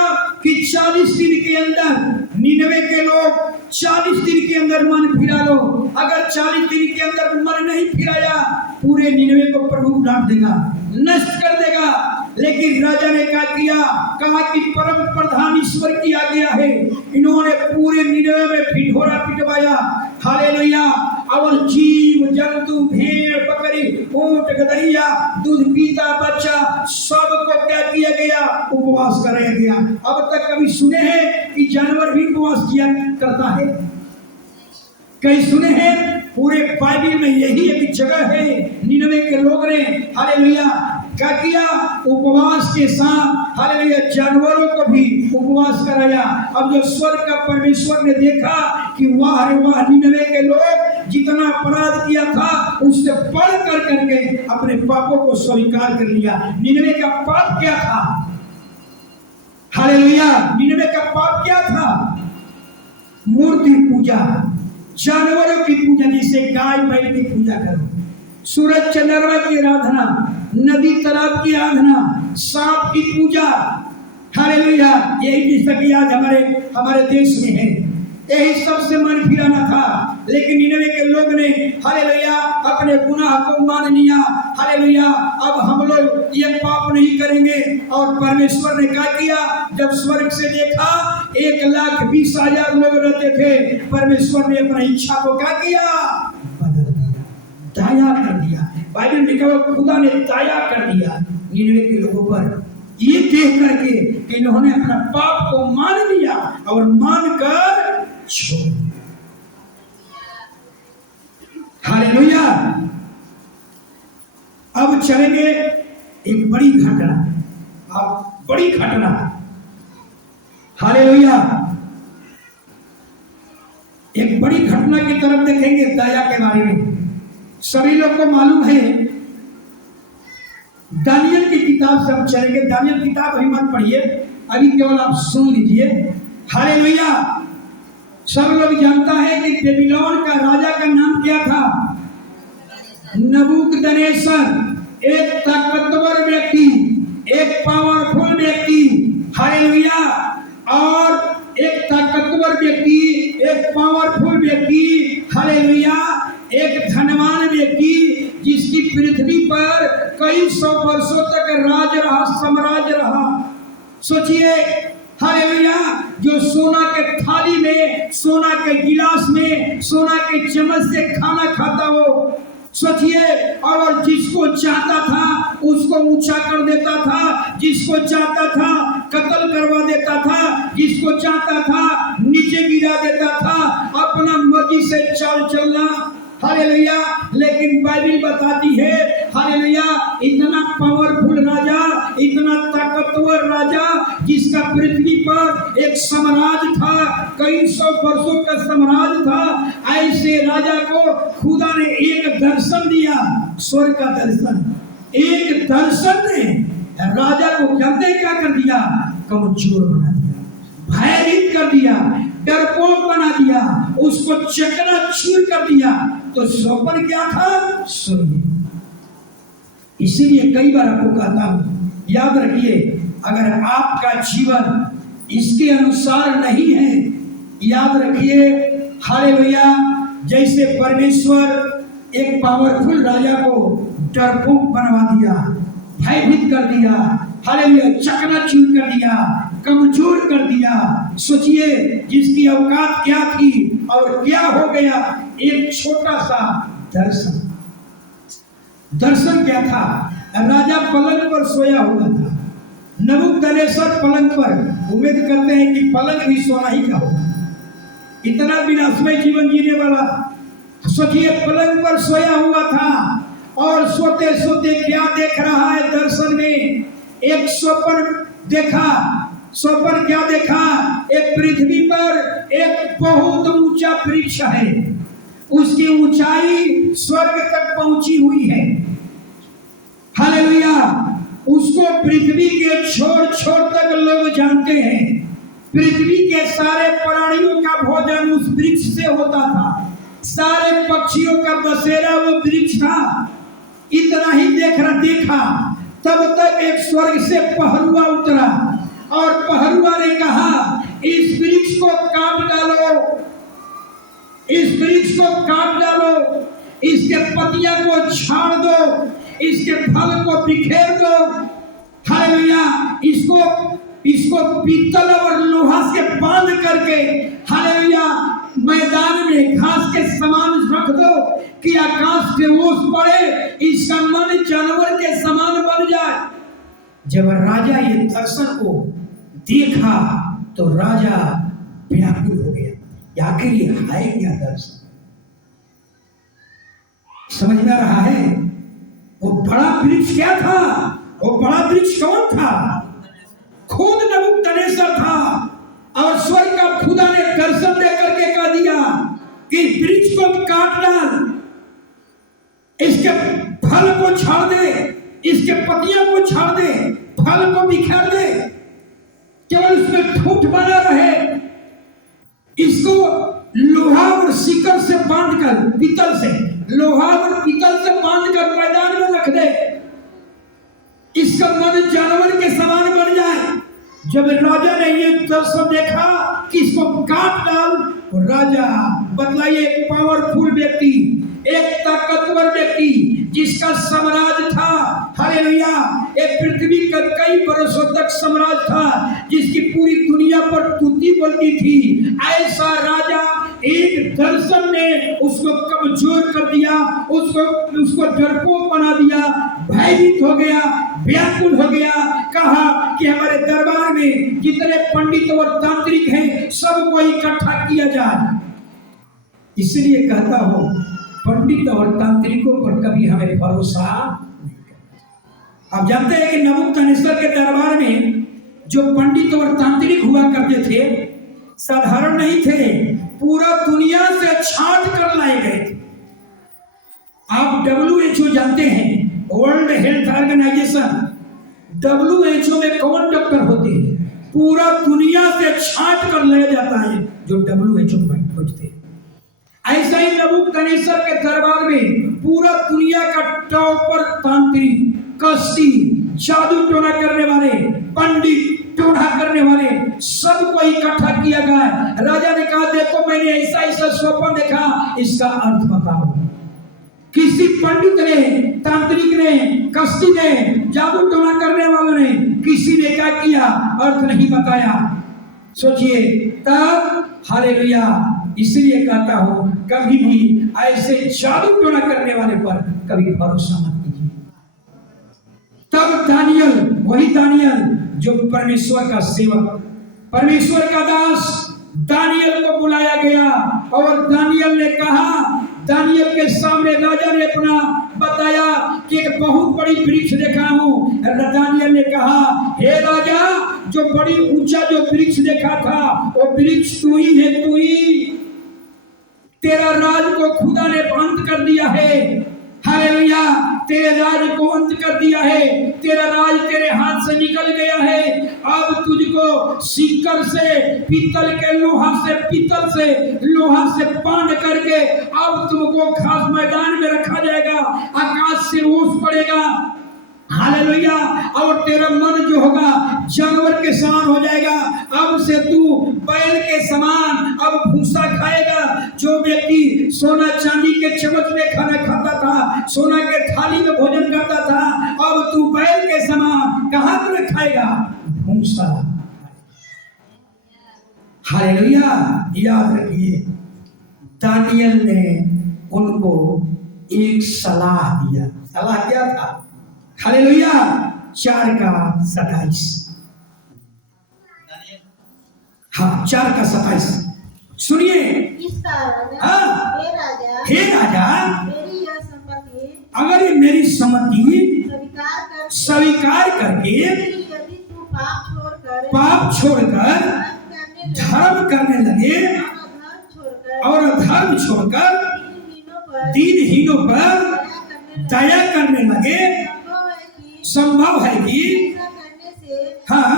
कि 40 दिन के अंदर, निनवे के लोग 40 दिन के अंदर मन फिरा लो। अगर 40 दिन के अंदर मन नहीं फिराया, पूरे निनवे को प्रभु डांट देगा, नष्ट कर देगा। लेकिन राजा ने क्या किया? कहा कि परम प्रधान ईश्वर की आज्ञा है। इन्होंने पूरे निनवे में ढिढोरा पिटवाया। हालेलुया। और जीव जंतु, भेड़ बकरी, ऊंट गदहिया, दूध पीता बच्चा, सबको क्या किया गया? उपवास कराया गया। अब तक कभी सुने हैं कि जानवर भी उपवास किया करता है? कई सुने हैं? पूरे बाइबल में यही एक जगह है, निनवे के लोग ने हालेलुया क्या किया? उपवास के साथ हालेलुया जानवरों को भी उपवास कराया। अब जो स्वर्ग का परमेश्वर ने देखा कि वाह रे वाह, निनवे के लोग जितना अपराध किया था उससे बढ़ कर करके अपने पापों को स्वीकार कर लिया। निनवे का पाप क्या था? हालेलुया। निनवे का पाप क्या था? मूर्ति पूजा, जानवरों की पूजा, जिसे गाय बैल की पूजा करो, सूरज चंद्रमा की आराधना, नदी तालाब की आराधना, सांप की पूजा। हालेलुया। यही जैसा कि आज हमारे देश में है, यही सबसे मन फिराना था। लेकिन निनवे के लोग ने हालेलुया अपने गुनाह को मान लिया। हालेलुया। अब हम लोग ये पाप नहीं करेंगे। और परमेश्वर ने क्या किया? जब स्वर्ग से देखा 1,20,000 लोग रहते थे, परमेश्वर ने अपनी इच्छा को क्या किया? बदल दिया, दया कर दिया। बाइबल में लिखा है खुदा ने दया कर दिया निनवे के लोगों पर, ये देख करके कि इन्होंने अपना पाप को मान लिया और मानकर छोड़। हालेलुया। अब चलेंगे एक बड़ी घटना, अब बड़ी घटना। हालेलुया। एक बड़ी घटना की तरफ देखेंगे दया के बारे में। सभी लोग को मालूम है, दानियल की किताब से हम चलेंगे। दानियल किताब अभी मत पढ़िए, अभी केवल आप सुन लीजिए। हालेलुया। सब लोग जानता है कि बेबीलोन का राजा का नाम क्या था? नबूकदनेस्सर। एक ताकतवर व्यक्ति, एक पावरफुल व्यक्ति। हालेलुया। और एक ताकतवर व्यक्ति, एक पावरफुल व्यक्ति, हालेलुया, एक धनवान व्यक्ति, जिसकी पृथ्वी पर कई 100 वर्षों तक राज रहा, साम्राज्य रहा। सोचिए, हालेलुया, जो सोना के थाली में, सोना के गिलास में, सोना के चम्मच से खाना खाता हो। सोचिए, और जिसको चाहता था उसको ऊंचा कर देता था, जिसको चाहता था कत्ल करवा देता था, जिसको चाहता था नीचे गिरा देता था, अपना मर्जी से चाल चलना। हालेलुया। लेकिन बाइबल बताती है, हालेलुया, इतना पावरफुल राजा, इतना ताकतवर राजा, जिसका पृथ्वी पर एक साम्राज्य था, कई 100 वर्षों का साम्राज्य था, ऐसे राजा को खुदा ने एक दर्शन दिया, स्वर्ग का दर्शन। एक दर्शन ने राजा को जानते क्या कर दिया? कमजोर बना दिया, भयभीत कर दिया, डरपोक बना दिया, उसको चकनाचूर कर दिया। तो स्वप्न क्या था? सुनिए। इसीलिए कई बार आपको कहता हूं, याद रखिए, अगर आपका जीवन इसके अनुसार नहीं है, याद रखिए, हालेलुया, जैसे परमेश्वर एक पावरफुल राजा को डरपोक बनवा दिया, भयभीत कर दिया, हालेलुया, चकनाचूर कर दिया, कमजोर कर दिया। सोचिए जिसकी औकात क्या थी और क्या हो गया। एक छोटा सा दर्शन। दर्शन क्या था? राजा पलंग पर सोया हुआ था। नबूकदनेस्सर पलंग पर, उम्मीद करते हैं कि पलंग भी सोना ही का होगा, इतना विनाशमय जीवन जीने वाला। सोचिए पलंग पर सोया हुआ था और सोते सोते क्या देख रहा है? दर्शन में एक स्वप्न देखा। स्वप्न क्या देखा? एक पृथ्वी पर एक बहुत ऊंचा वृक्ष है, उसकी ऊंचाई स्वर्ग तक पहुंची हुई है। हालेलुया। उसको पृथ्वी के छोर छोर तक लोग जानते हैं। पृथ्वी के सारे प्राणियों का भोजन उस वृक्ष से होता था, सारे पक्षियों का बसेरा वो वृक्ष था। इतना ही देखा तब तक एक स्वर्ग से पहरुआ उतरा और पहरुआ ने कहा, इस वृक्ष को काट डालो, इस वृक्ष को काट डालो, इसके पत्तियां को छाड़ दो, इसके फल को बिखेर दो। हालेलुया। इसको पीतल और लोहा से बांध करके, हालेलुया, मैदान में घास के समान रख दो कि आकाश से ओस पड़े, इसका मन जानवर के समान बन जाए। जब राजा ये दर्शन को देखा तो राजा व्याकुल हो गया। आखिर ये है क्या दर्शन? समझ में रहा है? वो बड़ा वृक्ष क्या था? वो बड़ा वृक्ष कौन था? खुद नबूकदनेस्सर था। और स्वर्ग का खुदा ने दर्शन दे करके कह दिया कि वृक्ष को काट डाल, इसके फल को छाड़ दे, इसके पत्तियों को छाड़ दे, फल को बिखेर दे, केवल इसमें ठूठ बना रहे। इसको लोहा और सिकल से बांधकर, पीतल से, लोहा और पीतल से बांधकर मैदान में रख दे, इसका मन जानवर के समान बन जाए। जब राजा ने ये दर्शन देखा कि इसको काट डाल, तो राजा, बतलाइए, एक पावरफुल व्यक्ति, एक ताकतवर व्यक्ति जिसका साम्राज्य था, हालेलुया, एक पृथ्वी का कई बरसों तक साम्राज्य था, जिसकी पूरी दुनिया पर स्तुति बोलती थी, ऐसा राजा एक दर्शन ने उसको कमजोर कर दिया, उसको डरपोक बना दिया, भयभीत हो गया, व्याकुल हो गया। कहा कि हमारे दरबार में जितने पंडित और तांत्रिक हैं सबको इकट्ठा किया जाए। इसलिए कहता हूं, पंडित और तांत्रिकों पर कभी हमें भरोसा नहीं करना। आप जानते हैं कि नबूकदनेस्सर के दरबार में जो पंडित और तांत्रिक हुआ करते थे, साधारण नहीं थे, पूरा दुनिया से छांट कर लाए गए थे। आप WHO जानते हैं, वर्ल्ड हेल्थ ऑर्गेनाइजेशन, WHO में कौन डॉक्टर होते हैं? पूरा दुनिया से छांट कर लाया जाता है जो WHO में खोजते हैं। ऐसा ही नबूकदनेस्सर के दरबार में पूरा दुनिया का टॉपर तांत्रिक, कस्ती, जादू टोना करने वाले, पंडित, टोना करने वाले सबको इकट्ठा किया गया। राजा ने कहा, देखो मैंने ऐसा ऐसा स्वप्न देखा, इसका अर्थ बताओ। किसी पंडित ने, तांत्रिक ने, कस्ती ने, जादू टोना करने वालों ने, किसी ने क्या किया? अर्थ नहीं बताया। सोचिए तब, हालेलुया। इसलिए कहता हूं, कभी भी ऐसे जादू टोना करने वाले पर कभी भरोसा मत कीजिए। तब दानियल, वही दानियल जो परमेश्वर का सेवक, परमेश्वर का दास, दानियल को बुलाया गया और दानियल ने कहा, दानियल के सामने राजा ने अपना बताया कि एक बहुत बड़ी वृक्ष देखा हूं। दानियल ने कहा, हे राजा, जो बड़ी ऊंचा जो वृक्ष देखा था वो वृक्ष तू ही है, तू ही। तेरा राज को खुदा ने अंत कर दिया है, हालेलुया, तेरे राज को अंत कर दिया है, तेरा राज तेरे हाथ से निकल गया है। अब तुझको सीकर से, पीतल के लोहा से, पीतल से, लोहा से बांध करके अब तुमको खास मैदान में रखा जाएगा, आकाश से ओस पड़ेगा, हालेलुया, और तेरा मन जो होगा जानवर के समान हो जाएगा। अब से तू बैल के समान अब भूसा खाएगा। जो व्यक्ति सोना चांदी के चम्मच में खाना खाता था, सोना के थाली में भोजन करता था, अब तू बैल के समान कहां पर खाएगा? भूसा। हालेलुया। याद रखिए, दानियल ने उनको एक सलाह दिया। सलाह क्या था? हालेलुया। 4:27। हाँ, 4:27 सुनिए। इस कारण हाँ। हे हे राजा, मेरी यह संपत्ति अगर ये मेरी सम्मति स्वीकार करके यदि तू पाप छोड़कर धर्म करने लगे और धर्म छोड़कर दीनहीनों पर दया करने लगे, संभव है कि हाँ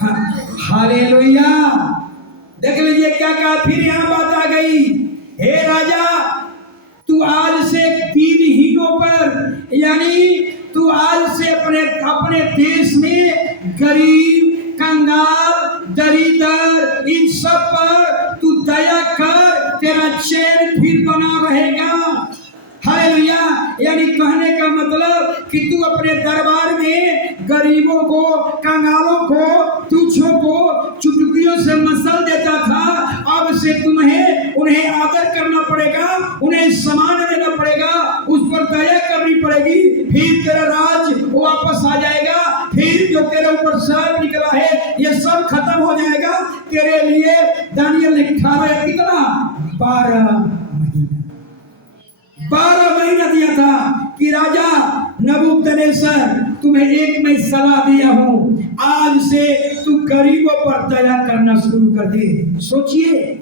हाँ, हालेलुया। देख लीजिए क्या कहा, फिर यहाँ बात आ गई। हे राजा, तू आज से दीनहीनों पर, यानी तू आज से अपने देश में गरीब, कंगाल, दरिद्र, इन सब पर तू दया कर, तेरा चैन फिर बना रहेगा। हालेलुया। यानी कहने का मतलब कि तू अपने दरबार में गरीबों को, कंगालों को, तुच्छों को चुटकियों से मसल देता था। अब से तुम्हें उन्हें आदर करना पड़ेगा, उन्हें सम्मान देना पड़ेगा, उस पर दया करनी पड़ेगी। फिर तेरा राज वापस आ जाएगा। फिर जो तेरे ऊपर श्राप निकला है ये सब खत्म हो जाएगा। तेरे लिए दानियल ने 18 कितना 12 महीना दिया था कि राजा नबूकदनेस्सर, तुम्हें एक मैं सलाह दिया हूं, आज से तू गरीबों पर दया करना शुरू कर दे। सोचिए,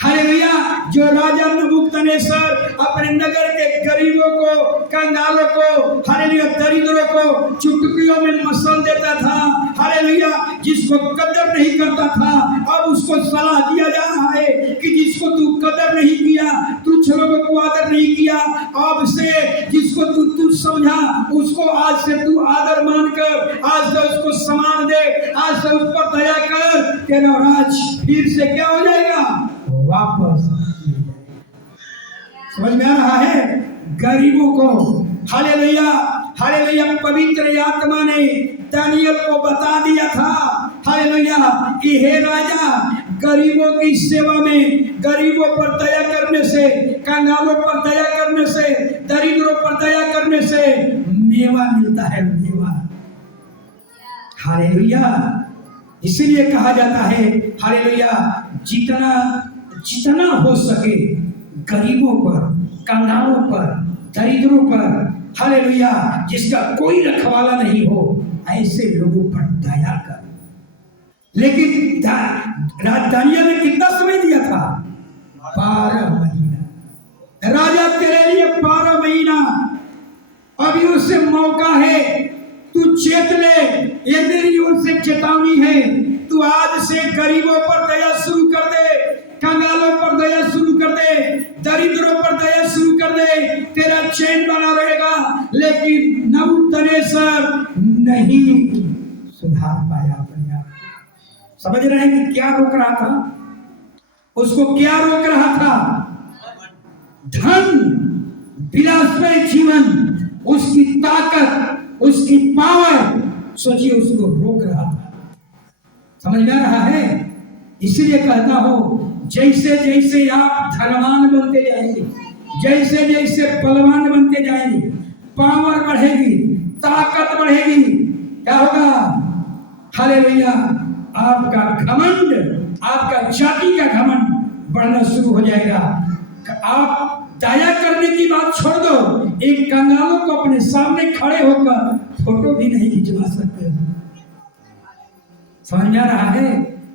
हालेलुया। जो राजा नबूकदनेस्सर अपने नगर के गरीबों को, कंगालों को, हालेलुया, दरिद्रों को चुटकियों में मसल देता था, हालेलुया, जिसको कदर नहीं करता था, अब उसको सलाह दिया जा रहा है कि जिसको तू कदर नहीं किया, तुच्छ लोगों को आदर नहीं किया, अब से जिसको तू तुच्छ समझा उसको आज से तू आदर मानकर, आज से उसको सम्मान दे, आज से उस पर दया कर। तेरा राज फिर से क्या हो जाएगा? वापस। समझ में आ रहा है? गरीबों को, हालेलुया, हालेलुया, पवित्र आत्मा ने दानियल को बता दिया था, हालेलुया, कि हे राजा, गरीबों की सेवा में, गरीबों पर दया करने से, कंगालों पर दया करने से, दरिद्रों पर दया करने से मेवा मिलता है, मेवा। हालेलुया। इसीलिए कहा जाता है, हालेलुया, जितना हो सके गरीबों पर, कंगालों पर, दरिद्रों पर, हालेलुया, जिसका कोई रखवाला नहीं हो, ऐसे लोगों पर दया कर। लेकिन दानियल ने कितना समय दिया था? 12 महीना। राजा, तेरे लिए 12 महीना अभी उससे मौका है, तू चेत ले। ये तेरी ओर से चेतावनी है। तू आज से गरीबों पर दया शुरू कर दे, कंगालों पर दया शुरू कर दे, दरिद्रों पर दया शुरू कर दे, तेरा चैन बना रहेगा। लेकिन नबूकदनेस्सर नहीं सुधार पाया अपने आप। समझ रहे हैं कि क्या रोक रहा था उसको? क्या रोक रहा था? धन, विलासमय जीवन, उसकी ताकत, उसकी पावर, सोचिए, उसको रोक रहा था। समझ में आ रहा है? इसीलिए कहता हूं, जैसे जैसे आप धनवान बनते जाएंगे, जैसे जैसे बलवान बनते जाएंगे, पावर बढ़ेगी, ताकत बढ़ेगी, क्या होगा? हालेलुया, आपका घमंड, आपका जाति का घमंड बढ़ना शुरू हो जाएगा। आप दया करने की बात छोड़ दो, एक कंगालों को अपने सामने खड़े होकर फोटो भी नहीं खिंचवा सकते। समझ में आ रहा है?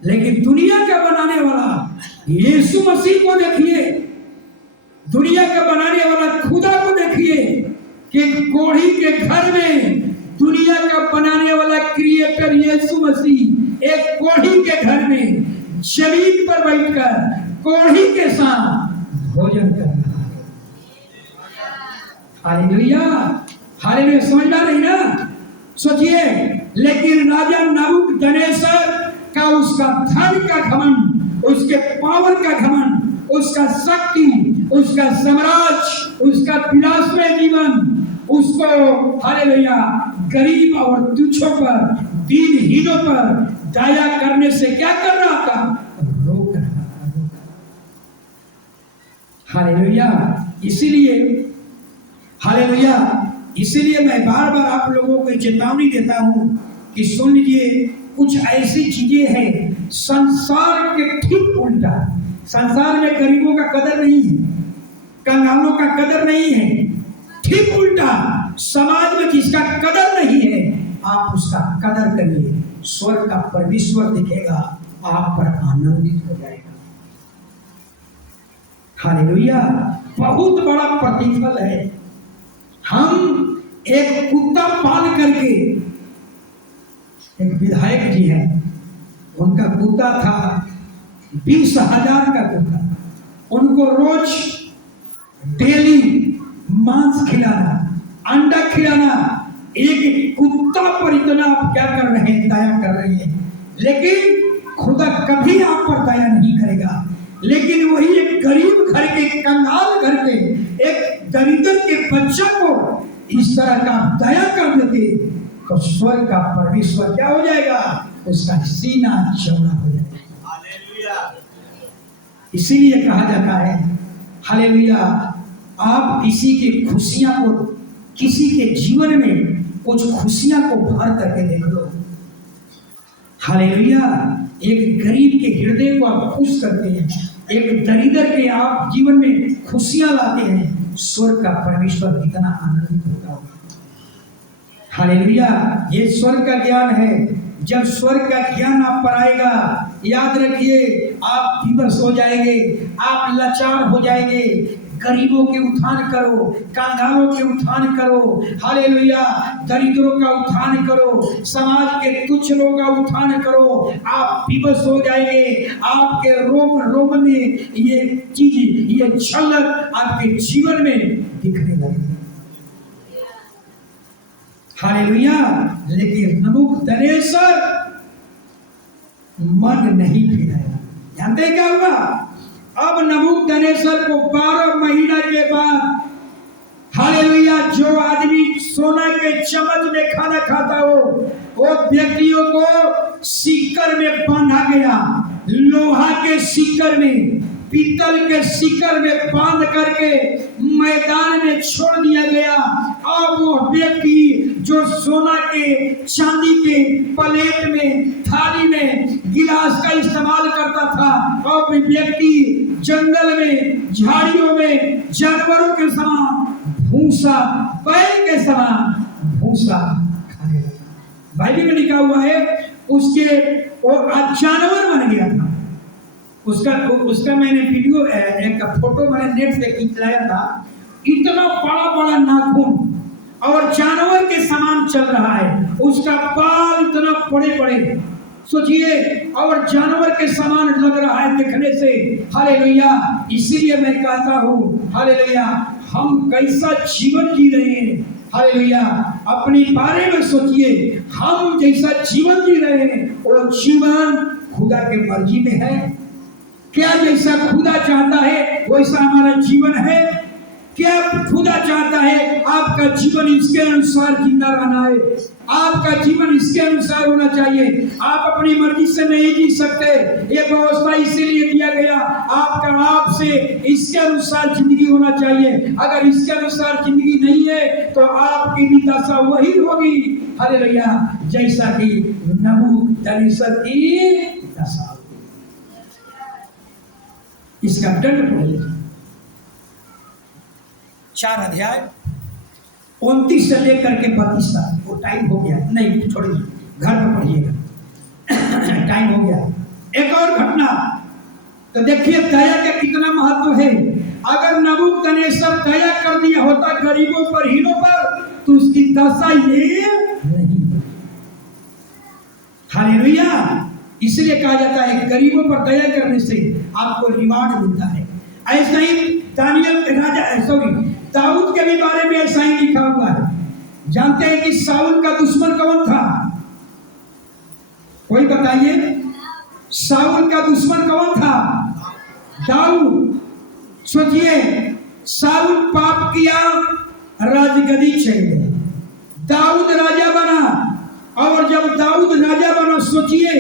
लेकिन दुनिया का बनाने वाला यीशु मसीह को देखिए, दुनिया का बनाने वाला खुदा को देखिए, कि कोढ़ी के घर में दुनिया का बनाने वाला क्रिएटर यीशु मसीह एक कोढ़ी के घर में जमीन पर बैठकर कोढ़ी के साथ भोजन कर रहा है। Hallelujah, hallelujah. समझ में आ रही ना? सोचिए, लेकिन राजा नबूकदनेस्सर का उसका धन का घमंड, उसके पावर का घमंड, उसका शक्ति, उसका साम्राज्य, उसका विलासमय जीवन, उसको हालेलुया गरीब और तुच्छों पर, दीनहीनों पर दया करने से क्या कर रहा था? रोक रहा था। हालेलुया। इसीलिए हालेलुया, इसीलिए मैं बार बार आप लोगों को चेतावनी देता हूं कि सुन लीजिए, कुछ ऐसी चीजें हैं संसार के ठीक उल्टा। संसार में गरीबों का कदर नहीं है, कंगालों का कदर नहीं है, ठीक उल्टा समाज में जिसका कदर नहीं है आप उसका कदर करिए, स्वर्ग का परमेश्वर दिखेगा, आप पर आनंदित हो जाएगा। हालेलुया। बहुत बड़ा प्रतिफल है। हम एक कुत्ता पाल करके, एक विधायक जी हैं, उनका कुत्ता था 20,000 का कुत्ता, उनको रोज डेली मांस खिलाना, अंडा खिलाना, एक कुत्ता पर इतना आप क्या कर रहे हैं? दया कर रहे हैं। लेकिन खुदा कभी आप पर दया नहीं करेगा। लेकिन वही एक गरीब घर के, कंगाल घर के, एक दरिद्र के बच्चा को इस तरह का दया कर देते तो स्वर्ग का परमेश्वर क्या हो जाएगा? उसका सीना चौड़ा हो जाएगा। हालेलुया। इसीलिए कहा जाता है हालेलुया, आप किसी की खुशियां को, किसी के जीवन में कुछ खुशियां को भर करके देख लो। हालेलुया। एक गरीब के हृदय को आप खुश करते हैं, एक दरिद्र के आप जीवन में खुशियां लाते हैं, स्वर्ग का परमेश्वर कितना आनंदित होता होगा। हालेलुया। ये स्वर्ग का ज्ञान है। जब स्वर्ग का ज्ञान आप पर आएगा, याद रखिए, आप विवश हो जाएंगे, आप लाचार हो जाएंगे। गरीबों के उत्थान करो, कंगालों के उत्थान करो, हालेलुया, दरिद्रों का उत्थान करो, समाज के तुच्छ लोगों का उत्थान करो, आप विवश हो जाएंगे। आपके रोम रोम में ये चीज, ये झलक आपके जीवन में दिखने लगेगी। हालेलुया। लेकिन नबूकदनेस्सर मन नहीं फिराया। जानते क्या हुआ? अब नबूकदनेस्सर को 12 महीना के बाद, हालेलुया, जो आदमी सोना के चम्मच में खाना खाता हो, वो व्यक्तियों को सीकर में बांधा गया, लोहा के सीकर में, पीतल के सीकर में बांध करके मैदान में छोड़ दिया गया। अब वो व्यक्ति जो सोना के, चांदी के प्लेट में, थाली में, गिलास का इस्तेमाल करता था, अब व्यक्ति जंगल में, झाड़ियों में, जानवरों के समान भूसा, बैल के समान भूसा खाने लगा। बाइबल में लिखा हुआ है, उसके वो जानवर बन गया था। उसका मैंने वीडियो, एक फोटो मैंने नेट से खींच लाया था। इतना बड़ा बड़ा नाखून और जानवर के समान चल रहा है, उसका बाल इतना बड़े बड़े, सोचिए, और जानवर के समान लग रहा है देखने से। हालेलुया। इसीलिए मैं कहता हूँ हालेलुया, हम कैसा जीवन जी रहे हैं। हालेलुया। अपने बारे में सोचिए, हम जैसा जीवन जी रहे हैं वो जीवन खुदा के मर्जी में है क्या? जैसा खुदा चाहता है वैसा हमारा जीवन है क्या? खुदा चाहता है आपका जीवन इसके अनुसार जिंदा रहना है, आपका जीवन इसके अनुसार होना चाहिए। आप अपनी मर्जी से नहीं जी सकते, ये व्यवस्था इसीलिए दिया गया, आपका आपसे इसके अनुसार जिंदगी होना चाहिए। अगर इसके अनुसार जिंदगी नहीं है तो आपकी भी दशा वही होगी, हालेलुया, जैसा कि नबूकदनेस्सर की दशा। इसका दंड पढ़िए, 4 अध्याय 29 से लेकर के 32 तक। वो टाइम हो गया, नहीं छोड़िए, घर में पढ़िएगा, टाइम हो गया। एक और घटना, तो देखिए दया का कितना महत्व है। अगर नबूकदनेस्सर दया कर दिया होता गरीबों पर, हीनों पर, तो उसकी दशा ये नहीं। हालेलुया। इसलिए कहा जाता है गरीबों पर दया करने से आपको रिवार्ड मिलता है। ऐसा ही दाऊद के भी बारे में ऐसा ही लिखा हुआ है। जानते हैं कि साउल का दुश्मन कौन था? कोई बताइए, साउल का दुश्मन कौन था? दाऊद। सोचिए, साउल पाप किया, राजगद्दी चढ़ गए, दाऊद राजा बना। और जब दाऊद राजा बना, सोचिए,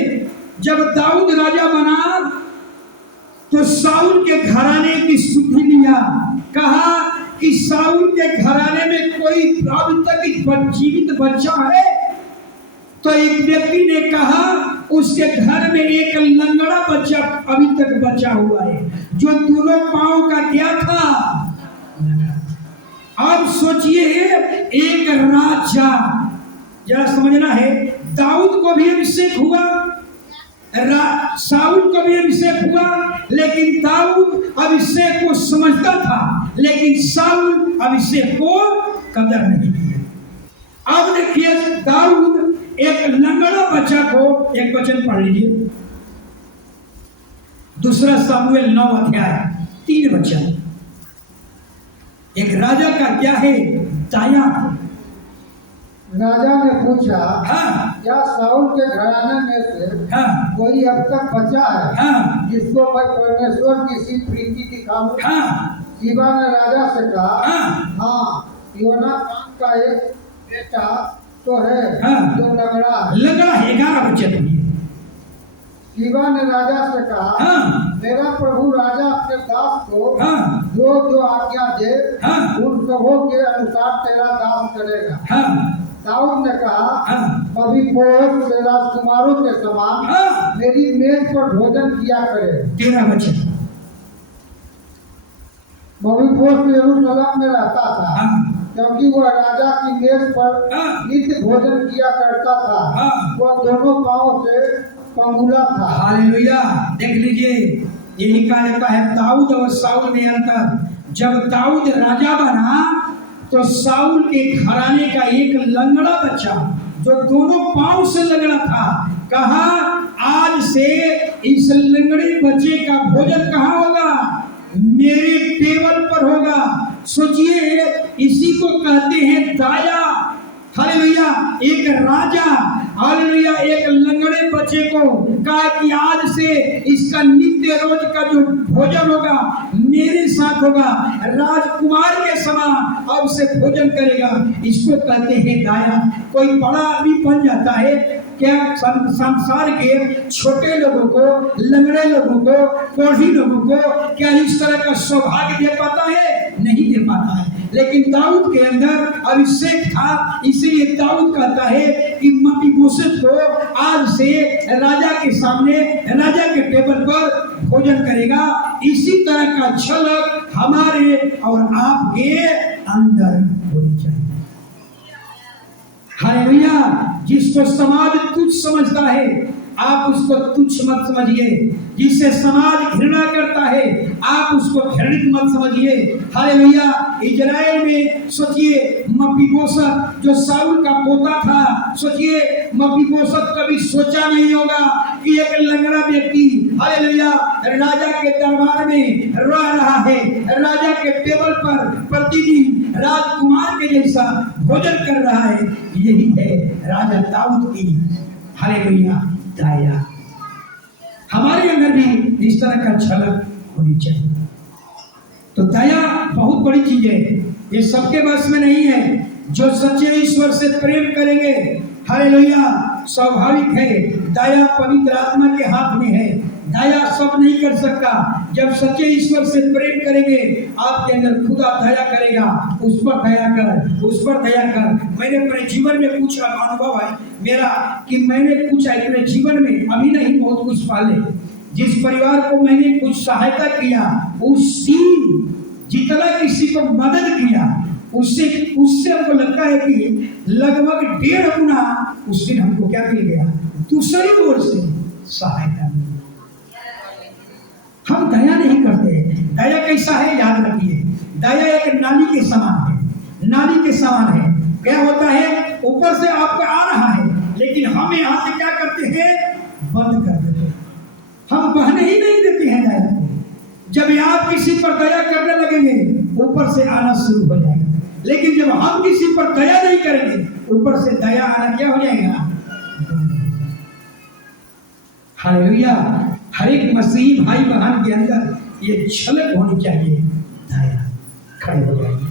जब दाऊद राजा बना तो साउल के घराने की सुधि लिया। कहा कि साउल के घराने में कोई अब तक जीवित बच्चा है? तो एक व्यक्ति ने कहा उसके घर में एक लंगड़ा बच्चा अभी तक बचा हुआ है, जो दोनों पांव का क्या था? अब सोचिए, एक राजा, जरा समझना है, दाऊद को भी अभिषेक हुआ, साउल को भी अभिषेक हुआ, लेकिन दाऊद अभिषेक को समझता था, लेकिन साउल अभिषेक को कदर नहीं किया। अब देखिए, दाऊद एक लंगड़ा बच्चा को, एक वचन पढ़ लीजिए, 2 सामुएल 9 अध्याय 3 वचन। एक राजा का क्या है? दाया। राजा ने पूछा, हाँ, क्या साउल के घराने में से हाँ, कोई अब तक बचा है हाँ, जिसको मैं परमेश्वर की सी प्रीति दिखाऊं? हाँ, सीबा ने राजा से कहा, हाँ, योनातान का एक बेटा तो है, हाँ, जो लंगड़ा है। लंगड़ा है। 11 वचन। सीबा ने राजा से कहा, हाँ, मेरा प्रभु राजा अपने दास को हाँ, जो जो आज्ञा दे हाँ, उन सबों के अनुसार तेरा दास करेगा। हाँ, दाऊद ने कहा, हाँ, अभी बोअज से राजकुमारों के समान हाँ, मेरी मेज पर भोजन किया करे। 13 वचन। मबीबोश यरूशलेम में रहता था, हाँ, क्योंकि वह राजा की मेज पर हाँ, नित्य भोजन किया करता था। हाँ, वह दोनों पांव से पंगुला था। हालेलुया। देख लीजिए, यही कहा जाता है दाऊद और साउल में अंतर। जब दाऊद राजा बना तो साउल के घराने का एक लंगड़ा बच्चा, जो दोनों पांव से लंगड़ा था, कहा आज से इस लंगड़े बच्चे का भोजन कहाँ होगा? मेरे टेबल पर होगा। सोचिए, इसी को कहते हैं दाया। हालेलुया। एक राजा, हालेलुया, एक लंगड़े बच्चे को कहा कि आज से इसका नित्य रोज का जो भोजन होगा मेरे साथ होगा, राजकुमार के समान अब से भोजन करेगा। इसको कहते हैं दाया। कोई बड़ा आदमी बन जाता है क्या संसार के छोटे लोगों को, लंगड़े लोगों को, कोढ़ी लोगों को क्या इस तरह का सौभाग्य दे पाता है? नहीं दे पाता है। लेकिन दाऊद के अंदर अभिषेक था, इसीलिए दाऊद कहता है कि मपीबोशेत को आज से राजा के सामने, राजा के टेबल पर भोजन करेगा। इसी तरह का झलक हमारे और आपके अंदर होनी चाहिए। हालेलुया। जिसको समाज तुच्छ समझता है, आप उसको तुच्छ मत समझिए। जिसे समाज घृणा करता है, आप उसको घृणित मत समझिए। हालेलुया। इजराइल में सोचिए, मपीबोशेत जो साउल का पोता था, सोचिए मपीबोशेत कभी सोचा नहीं होगा कि एक लंगड़ा व्यक्ति, हालेलुया, राजा के दरबार में रह रहा है, राजा के टेबल पर प्रतिदिन राजकुमार के जैसा भोजन कर रहा है। यही है राजा दाऊद की, हालेलुया, दाया। हमारे अंदर भी इस तरह का झलक होनी चाहिए। तो दया बहुत बड़ी चीज है, ये सबके बस में नहीं है। जो सच्चे ईश्वर से प्रेम करेंगे, हालेलुया, स्वाभाविक है। दया पवित्र आत्मा के हाथ में है। दया सब नहीं कर सकता। जब सच्चे ईश्वर से प्रेम करेंगे, आपके अंदर खुदा दया करेगा। उस पर दया कर, उस पर दया कर। मैंने अपने जीवन में कुछ अनुभव है मेरा कि मैंने कुछ अपने जीवन में, अभी नहीं बहुत कुछ पहले, जिस परिवार को मैंने कुछ सहायता किया, उस दिन जितना किसी को मदद किया, उससे हमको लगता है कि लगभग 1.5 गुना उस दिन हमको क्या मिल गया? दूसरी ओर से सहायता मिली। हम दया नहीं करते। दया कैसा है? याद रखिए, दया एक नाली के समान है। नाली के समान है। क्या होता है? ऊपर से आपका आ रहा है, लेकिन हम यहाँ से क्या करते हैं? बंद कर देते हैं। हम बहने ही नहीं देते हैं दया को। जब आप किसी पर दया करने लगेंगे, ऊपर से आना शुरू हो जाएगा। लेकिन जब हम किसी पर दया नहीं करेंगे, ऊपर से दया आना क्या हो जाएगा? हालेलुया। हर एक मसीही भाई बहन के अंदर ये झलक होनी चाहिए, दया। खड़े हो जाएंगे।